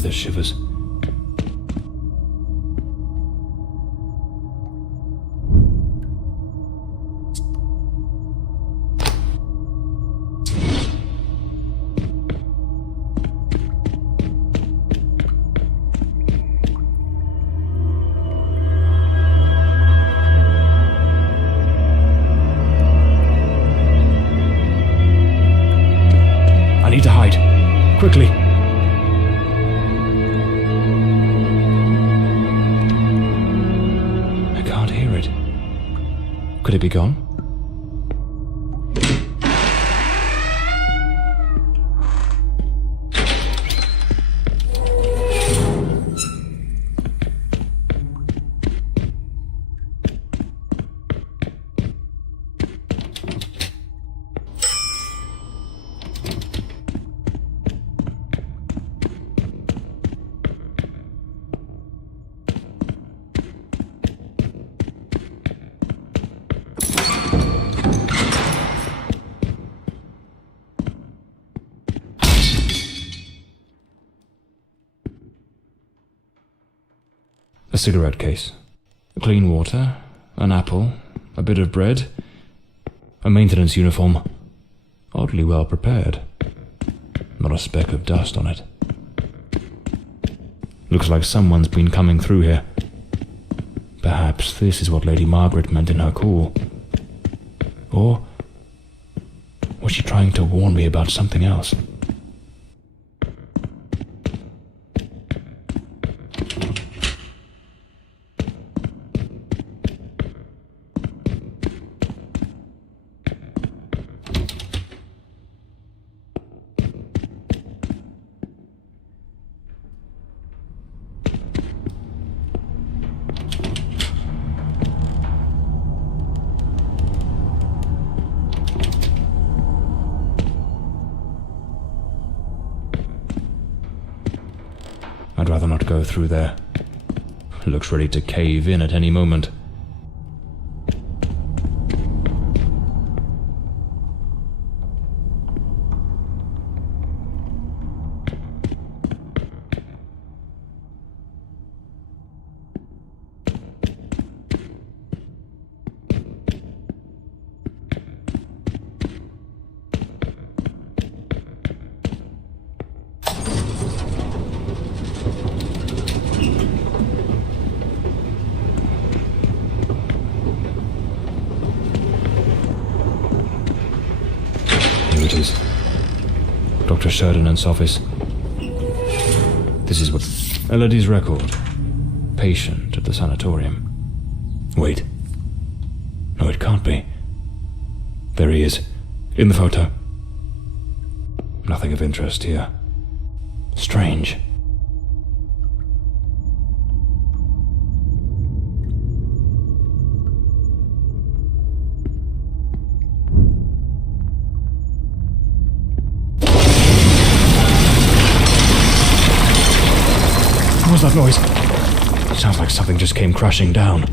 the shivers. I need to hide. Quickly. I can't hear it. Could it be gone? A cigarette case, clean water, an apple, a bit of bread, a maintenance uniform, oddly well prepared. Not a speck of dust on it. Looks like someone's been coming through here. Perhaps this is what Lady Margaret meant in her call. Or was she trying to warn me about something else? I'd rather not go through there. Looks ready to cave in at any moment. It is Dr. Sheridan's office. This is what Elodie's record. Patient at the sanatorium. Wait. No, it can't be. There he is, in the photo. Nothing of interest here. Strange. What was that noise? Sounds like something just came crashing down.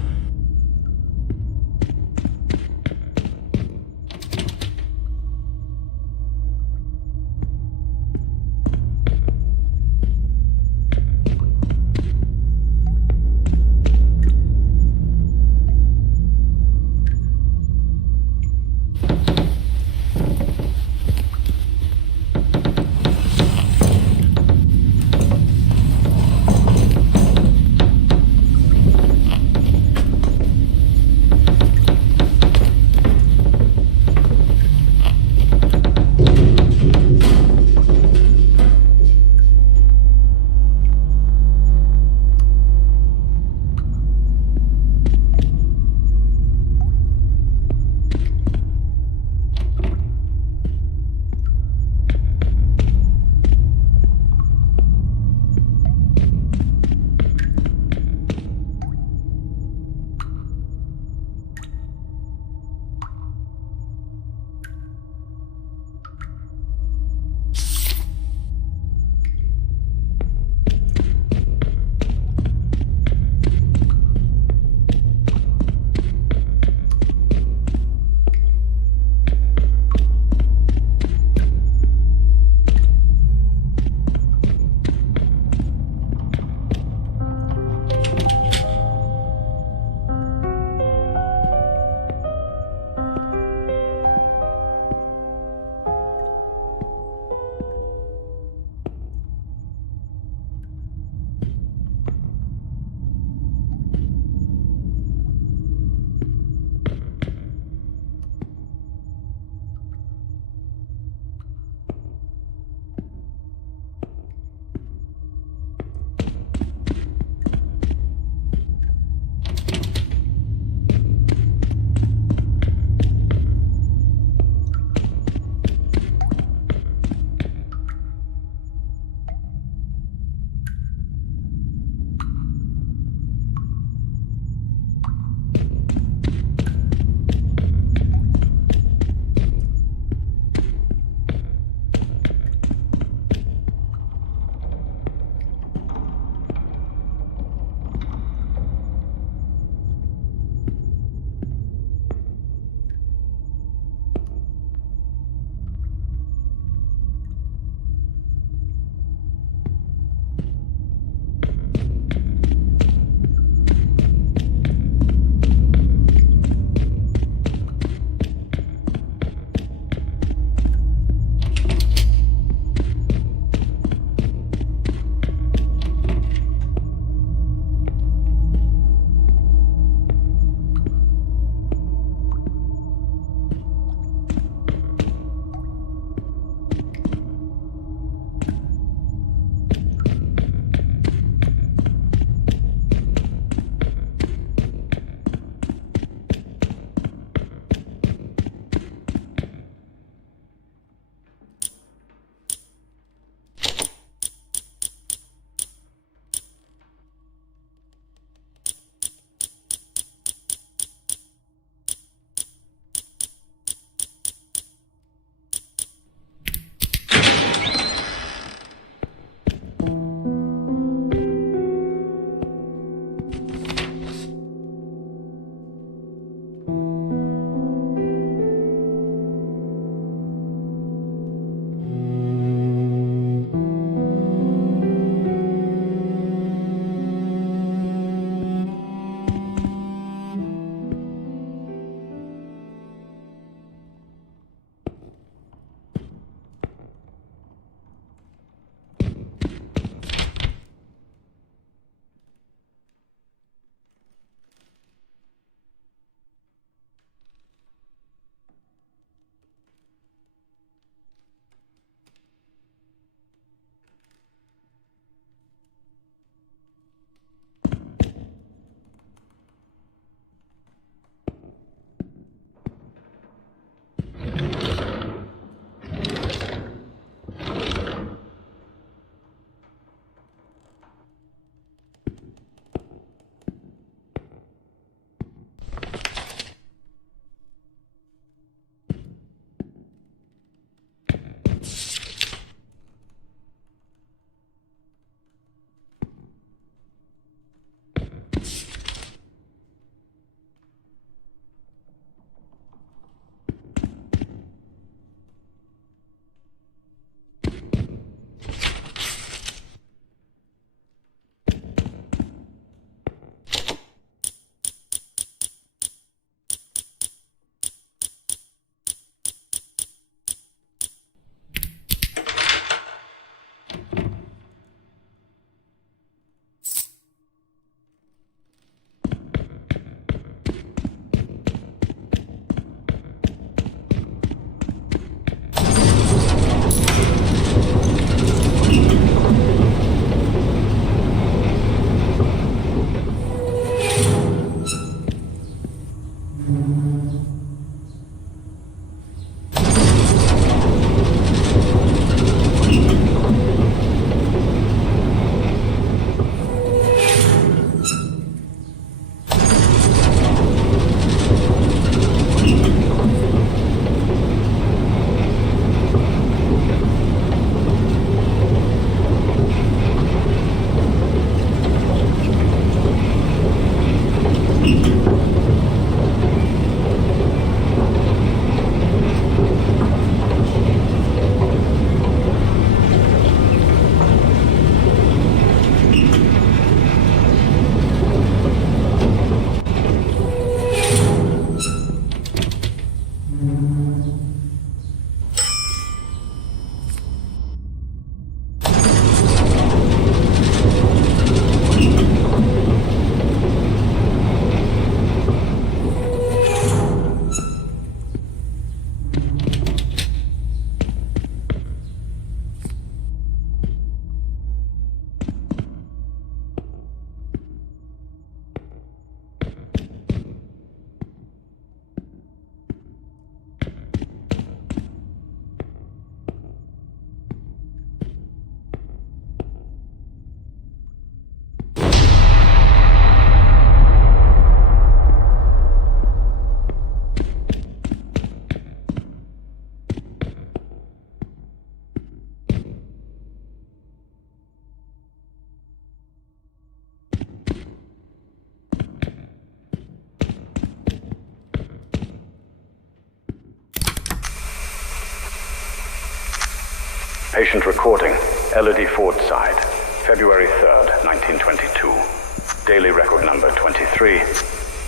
Patient recording, Elodie Fordside, February 3rd, 1922. Daily record number 23.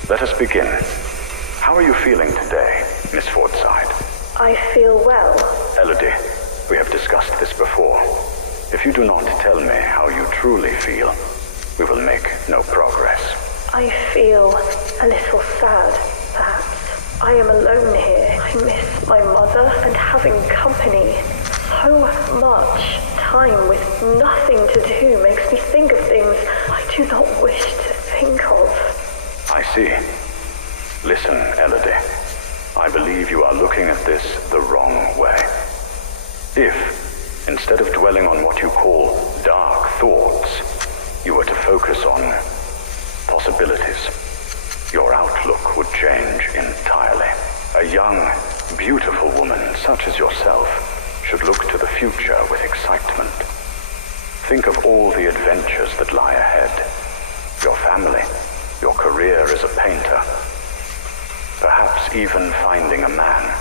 Let us begin. How are you feeling today, Miss Fordside? I feel well. Elodie, we have discussed this before. If you do not tell me how you truly feel, we will make no progress. I feel a little sad, perhaps. I am alone here. I miss my mother and having company. So much time with nothing to do makes me think of things I do not wish to think of. I see. Listen, Elodie. I believe you are looking at this the wrong way. If, instead of dwelling on what you call dark thoughts, you were to focus on possibilities, your outlook would change entirely. A young, beautiful woman such as yourself should look to the future with excitement. Think of all the adventures that lie ahead. Your family, your career as a painter. Perhaps even finding a man.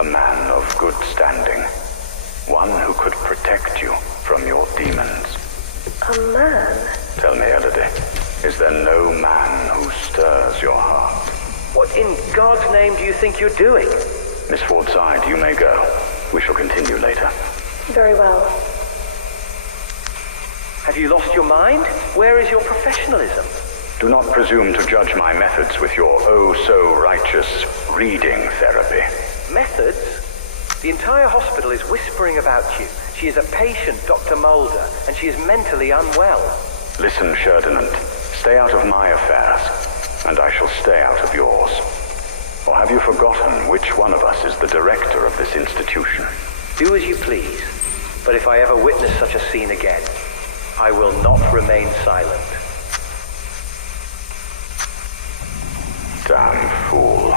A man of good standing. One who could protect you from your demons. A man? Tell me, Elodie, is there no man who stirs your heart? What in God's name do you think you're doing? Miss Fordside, you may go. We shall continue later. Very well. Have you lost your mind? Where is your professionalism? Do not presume to judge my methods with your oh-so-righteous reading therapy. Methods? The entire hospital is whispering about you. She is a patient, Dr. Mulder, and she is mentally unwell. Listen, Ferdinand. Stay out of my affairs, and I shall stay out of yours. Or have you forgotten which one of us is the director of this institution? Do as you please, but if I ever witness such a scene again, I will not remain silent. Damn fool.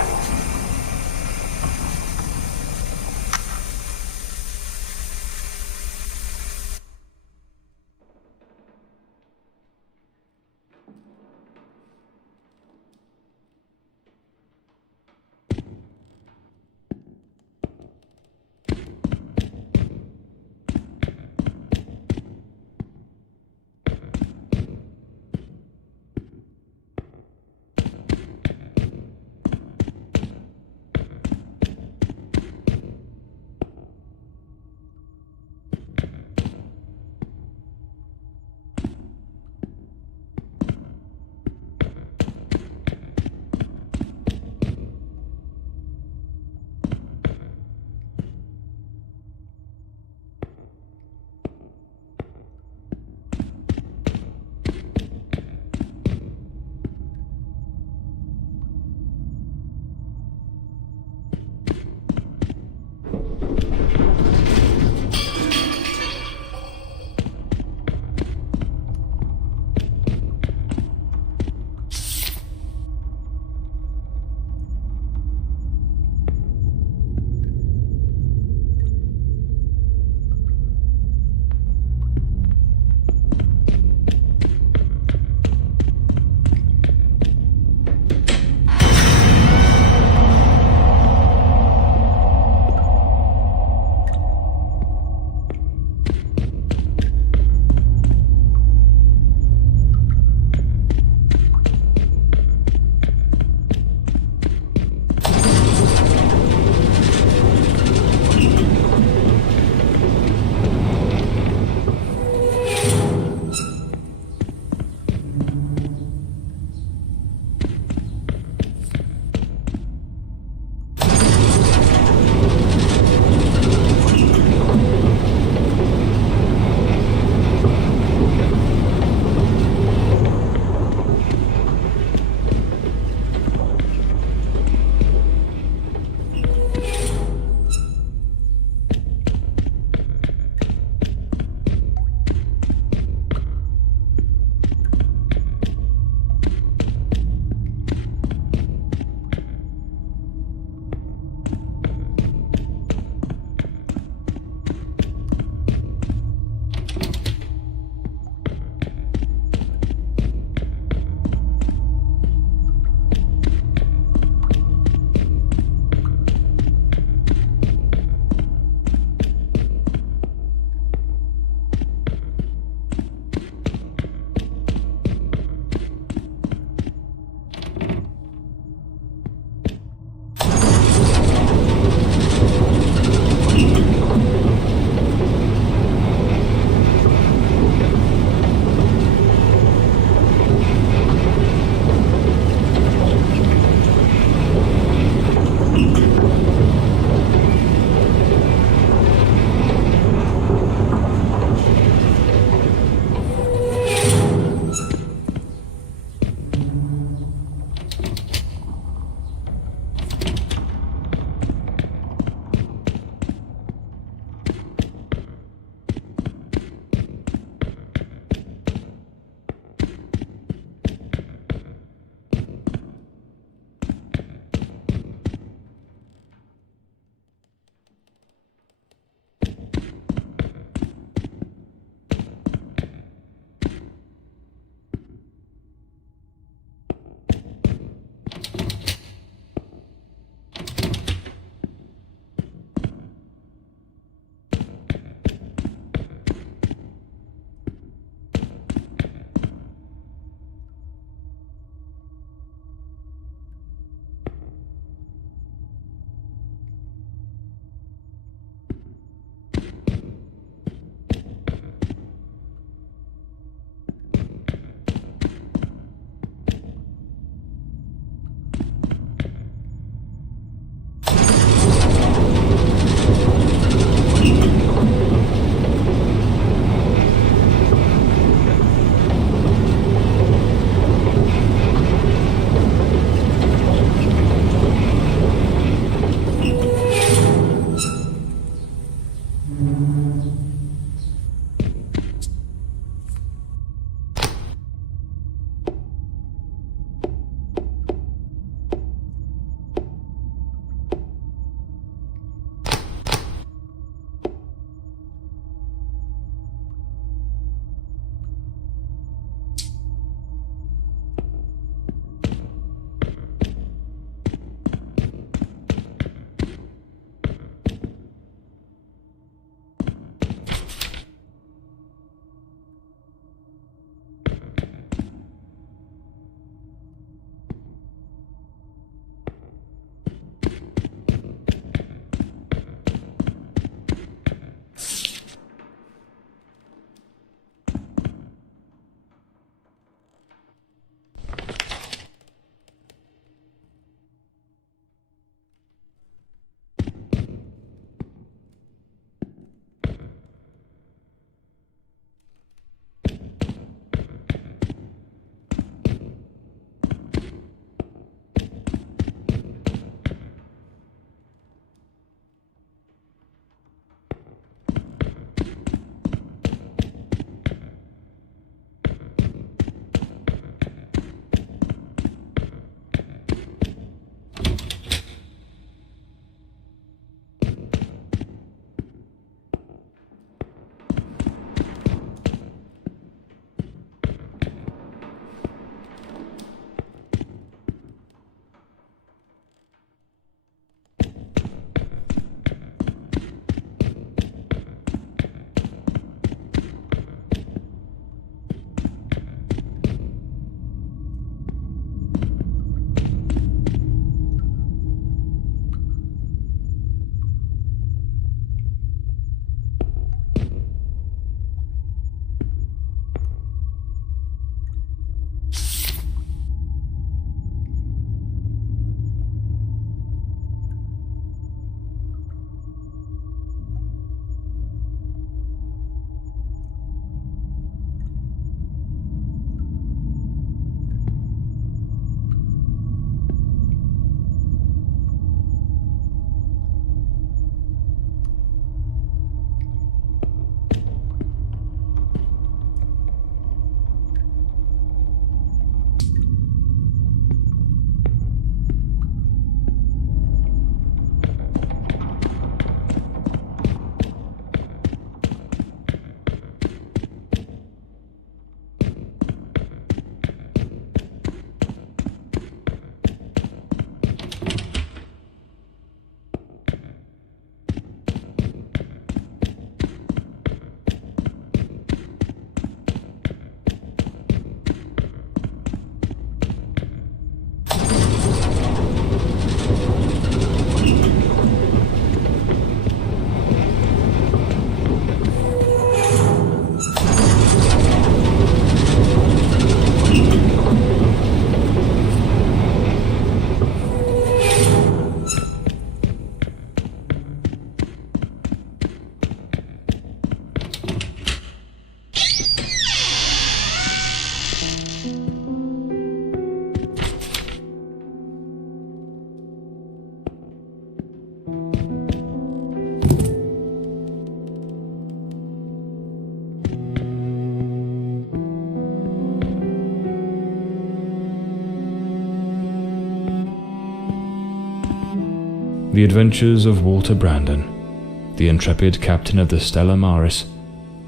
The adventures of Walter Brandon, the intrepid captain of the Stella Maris,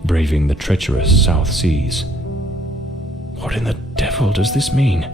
braving the treacherous South Seas. What in the devil does this mean?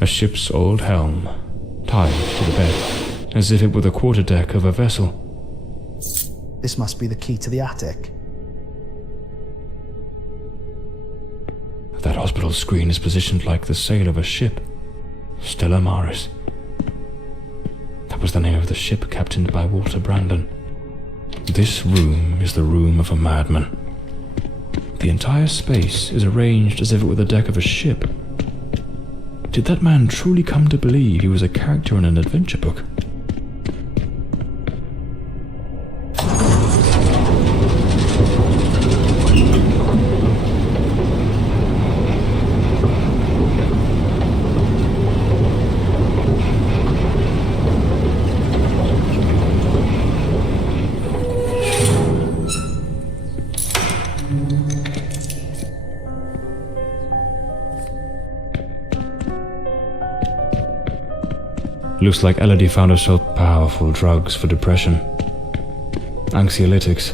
A ship's old helm, tied to the bed, as if it were the quarterdeck of a vessel. This must be the key to the attic. That hospital screen is positioned like the sail of a ship. Stella Maris. That was the name of the ship captained by Walter Brandon. This room is the room of a madman. The entire space is arranged as if it were the deck of a ship. Did that man truly come to believe he was a character in an adventure book? Looks like Elodie found herself powerful drugs for depression. Anxiolytics.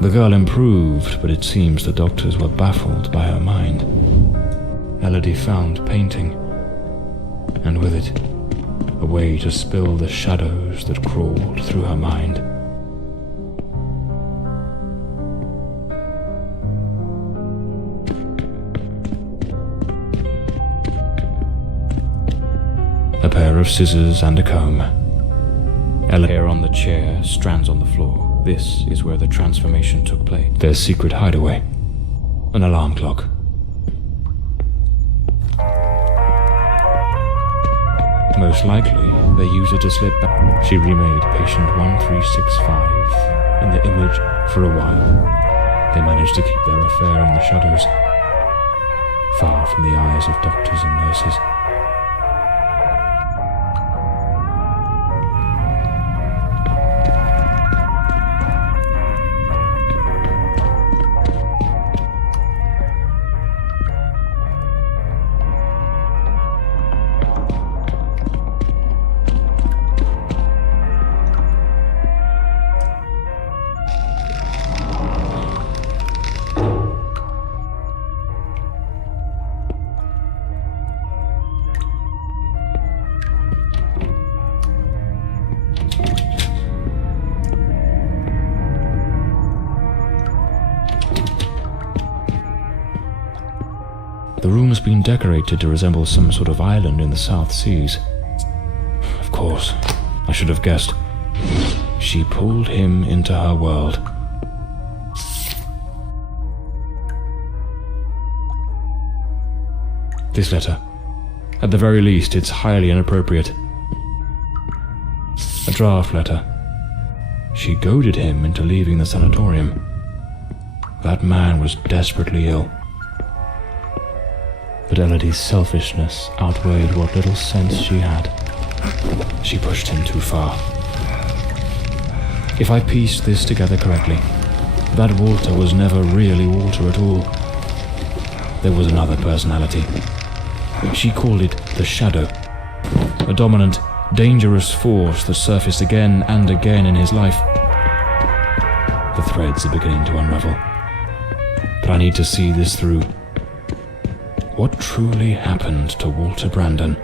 The girl improved, but it seems the doctors were baffled by her mind. Elodie found painting, and with it, a way to spill the shadows that crawled through her mind. A pair of scissors and a comb. Hair on the chair, strands on the floor. This is where the transformation took place. Their secret hideaway. An alarm clock. Most likely, they used it to slip back. She remade patient 1365 in the image for a while. They managed to keep their affair in the shadows, far from the eyes of doctors and nurses. been decorated to resemble some sort of island in the South Seas. Of course, I should have guessed. She pulled him into her world. This letter. At the very least, it's highly inappropriate. A draft letter. She goaded him into leaving the sanatorium. That man was desperately ill. But Elodie's selfishness outweighed what little sense she had. She pushed him too far. If I pieced this together correctly, that Walter was never really Walter at all. There was another personality. She called it the Shadow, a dominant, dangerous force that surfaced again and again in his life. The threads are beginning to unravel, but I need to see this through. What truly happened to Walter Brandon?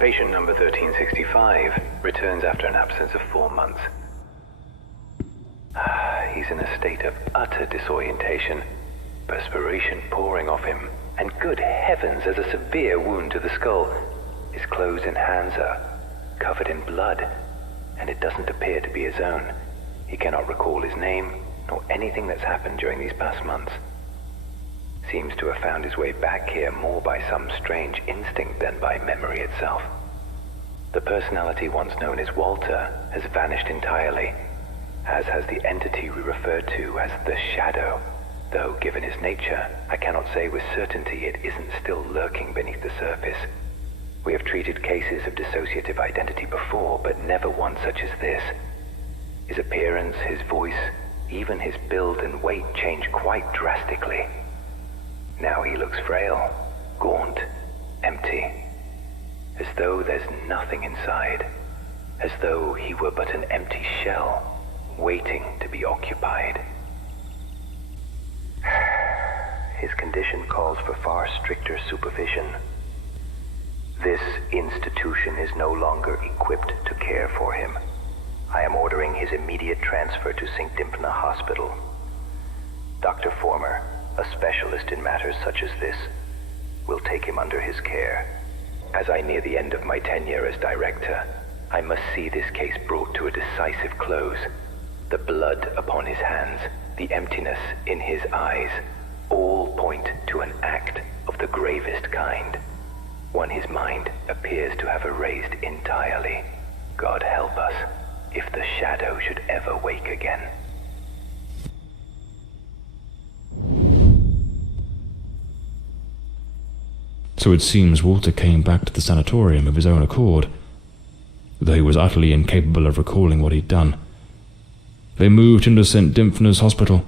Patient number 1365 returns after an absence of 4 months. He's in a state of utter disorientation, perspiration pouring off him, and good heavens, there's a severe wound to the skull. His clothes and hands are covered in blood, and it doesn't appear to be his own. He cannot recall his name, nor anything that's happened during these past months. Seems to have found his way back here more by some strange instinct than by memory itself. The personality once known as Walter has vanished entirely, as has the entity we refer to as the Shadow, though given his nature, I cannot say with certainty it isn't still lurking beneath the surface. We have treated cases of dissociative identity before, but never one such as this. His appearance, his voice, even his build and weight change quite drastically. Now he looks frail, gaunt, empty, as though there's nothing inside, as though he were but an empty shell, waiting to be occupied. His condition calls for far stricter supervision. This institution is no longer equipped to care for him. I am ordering his immediate transfer to St. Dymphna Hospital. Dr. Former, a specialist in matters such as this, will take him under his care. As I near the end of my tenure as director, I must see this case brought to a decisive close. The blood upon his hands, the emptiness in his eyes, all point to an act of the gravest kind. One his mind appears to have erased entirely. God help us, if the Shadow should ever wake again. So it seems Walter came back to the sanatorium of his own accord, though he was utterly incapable of recalling what he'd done. They moved him to St. Dymphna's Hospital.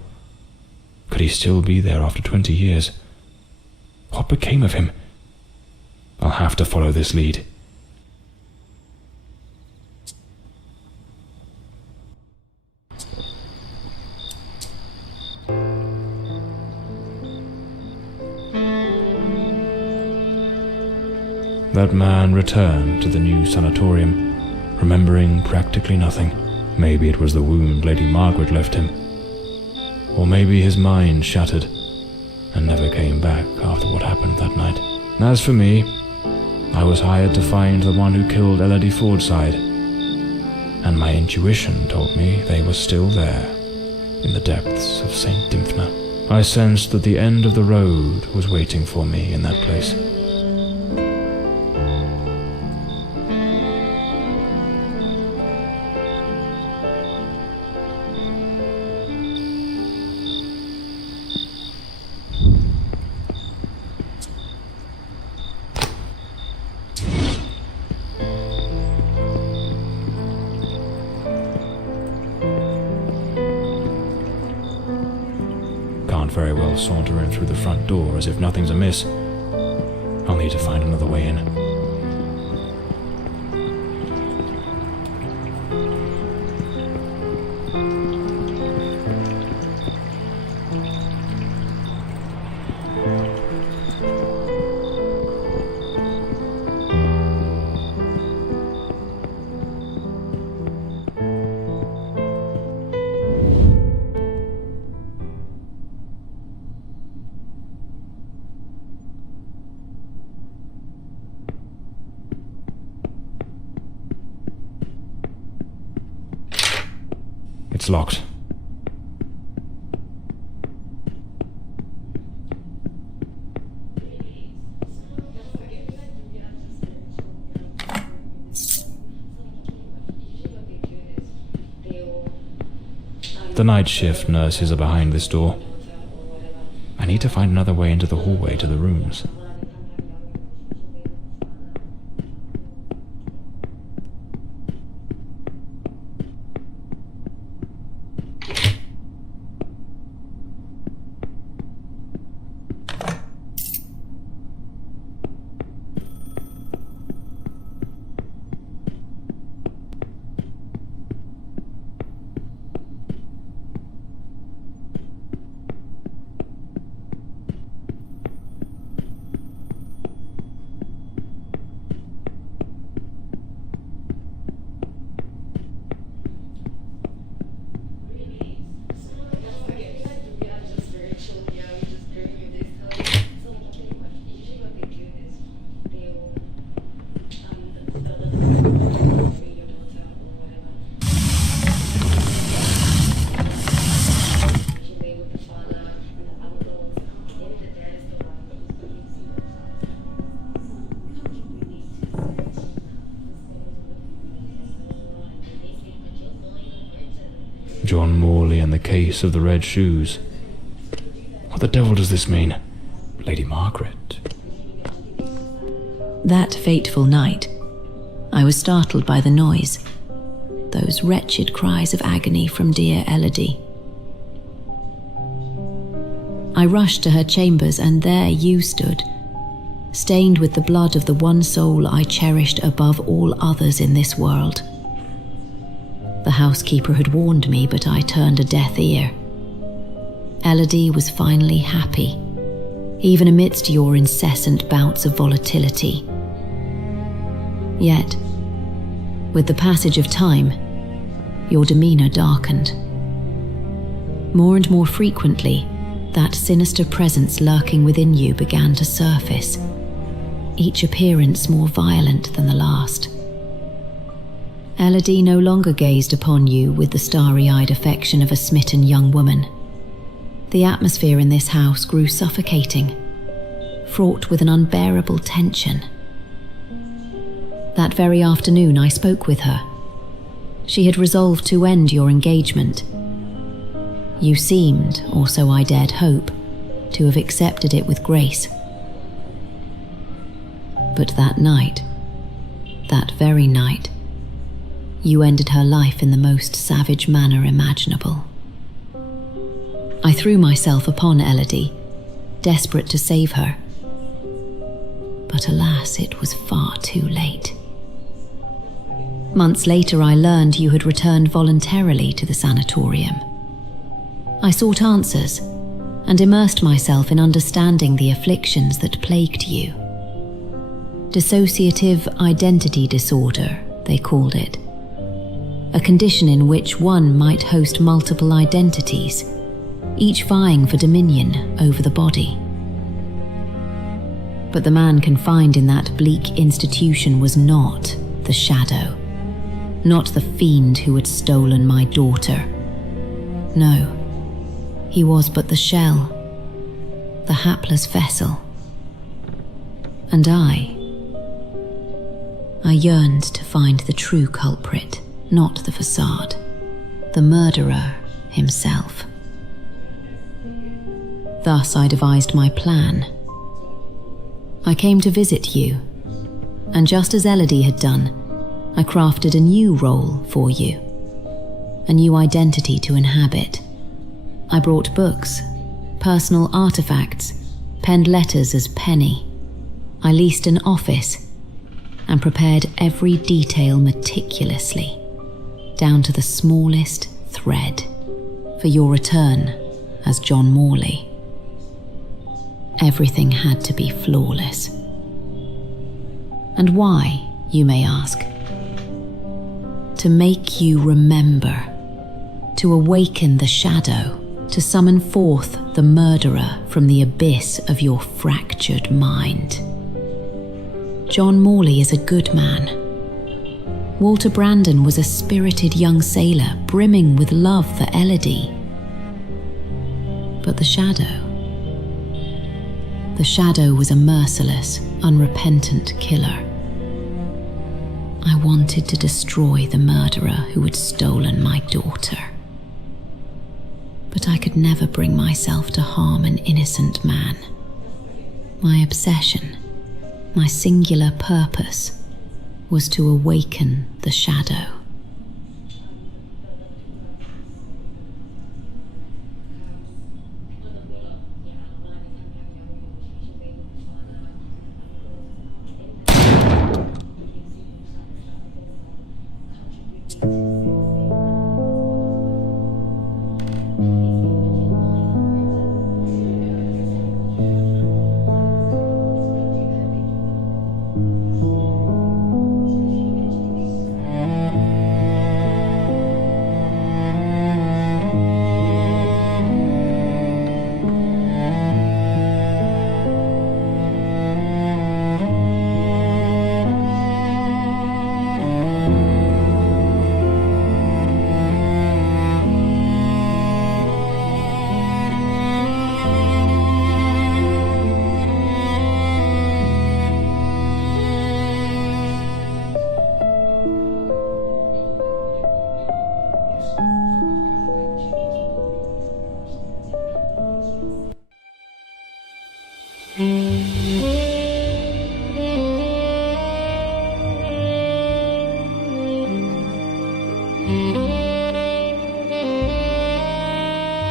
Could he still be there after 20 years? What became of him? I'll have to follow this lead. That man returned to the new sanatorium, remembering practically nothing. Maybe it was the wound Lady Margaret left him. Or maybe his mind shattered and never came back after what happened that night. As for me, I was hired to find the one who killed Elodie Fordside, and my intuition told me they were still there, in the depths of St. Dymphna. I sensed that the end of the road was waiting for me in that place. Very well saunter in through the front door as if nothing's amiss. I'll need to find another way in. It's locked. The night shift nurses are behind this door. I need to find another way into the hallway to the rooms. John Morley and the case of the red shoes. What the devil does this mean? Lady Margaret. That fateful night, I was startled by the noise. Those wretched cries of agony from dear Elodie. I rushed to her chambers, and there you stood, stained with the blood of the one soul I cherished above all others in this world. The housekeeper had warned me, but I turned a deaf ear. Elodie was finally happy, even amidst your incessant bouts of volatility. Yet, with the passage of time, your demeanor darkened. More and more frequently, that sinister presence lurking within you began to surface, each appearance more violent than the last. Elodie no longer gazed upon you with the starry-eyed affection of a smitten young woman. The atmosphere in this house grew suffocating, fraught with an unbearable tension. That very afternoon I spoke with her. She had resolved to end your engagement. You seemed, or so I dared hope, to have accepted it with grace. But that night, that very night, you ended her life in the most savage manner imaginable. I threw myself upon Elodie, desperate to save her, but alas, it was far too late. Months later, I learned you had returned voluntarily to the sanatorium. I sought answers and immersed myself in understanding the afflictions that plagued you. Dissociative identity disorder, they called it. A condition in which one might host multiple identities, each vying for dominion over the body. But the man confined in that bleak institution was not the shadow, not the fiend who had stolen my daughter. No, he was but the shell, the hapless vessel. And I yearned to find the true culprit, not the facade, the murderer himself. Thus I devised my plan. I came to visit you, and just as Elodie had done, I crafted a new role for you, a new identity to inhabit. I brought books, personal artifacts, penned letters as Penny. I leased an office and prepared every detail meticulously, down to the smallest thread, for your return as John Morley. Everything had to be flawless. And why, you may ask? To make you remember, to awaken the shadow, to summon forth the murderer from the abyss of your fractured mind. John Morley is a good man. Walter Brandon was a spirited young sailor brimming with love for Elodie. But the shadow was a merciless, unrepentant killer. I wanted to destroy the murderer who had stolen my daughter. But I could never bring myself to harm an innocent man. My obsession, my singular purpose, was to awaken the shadow.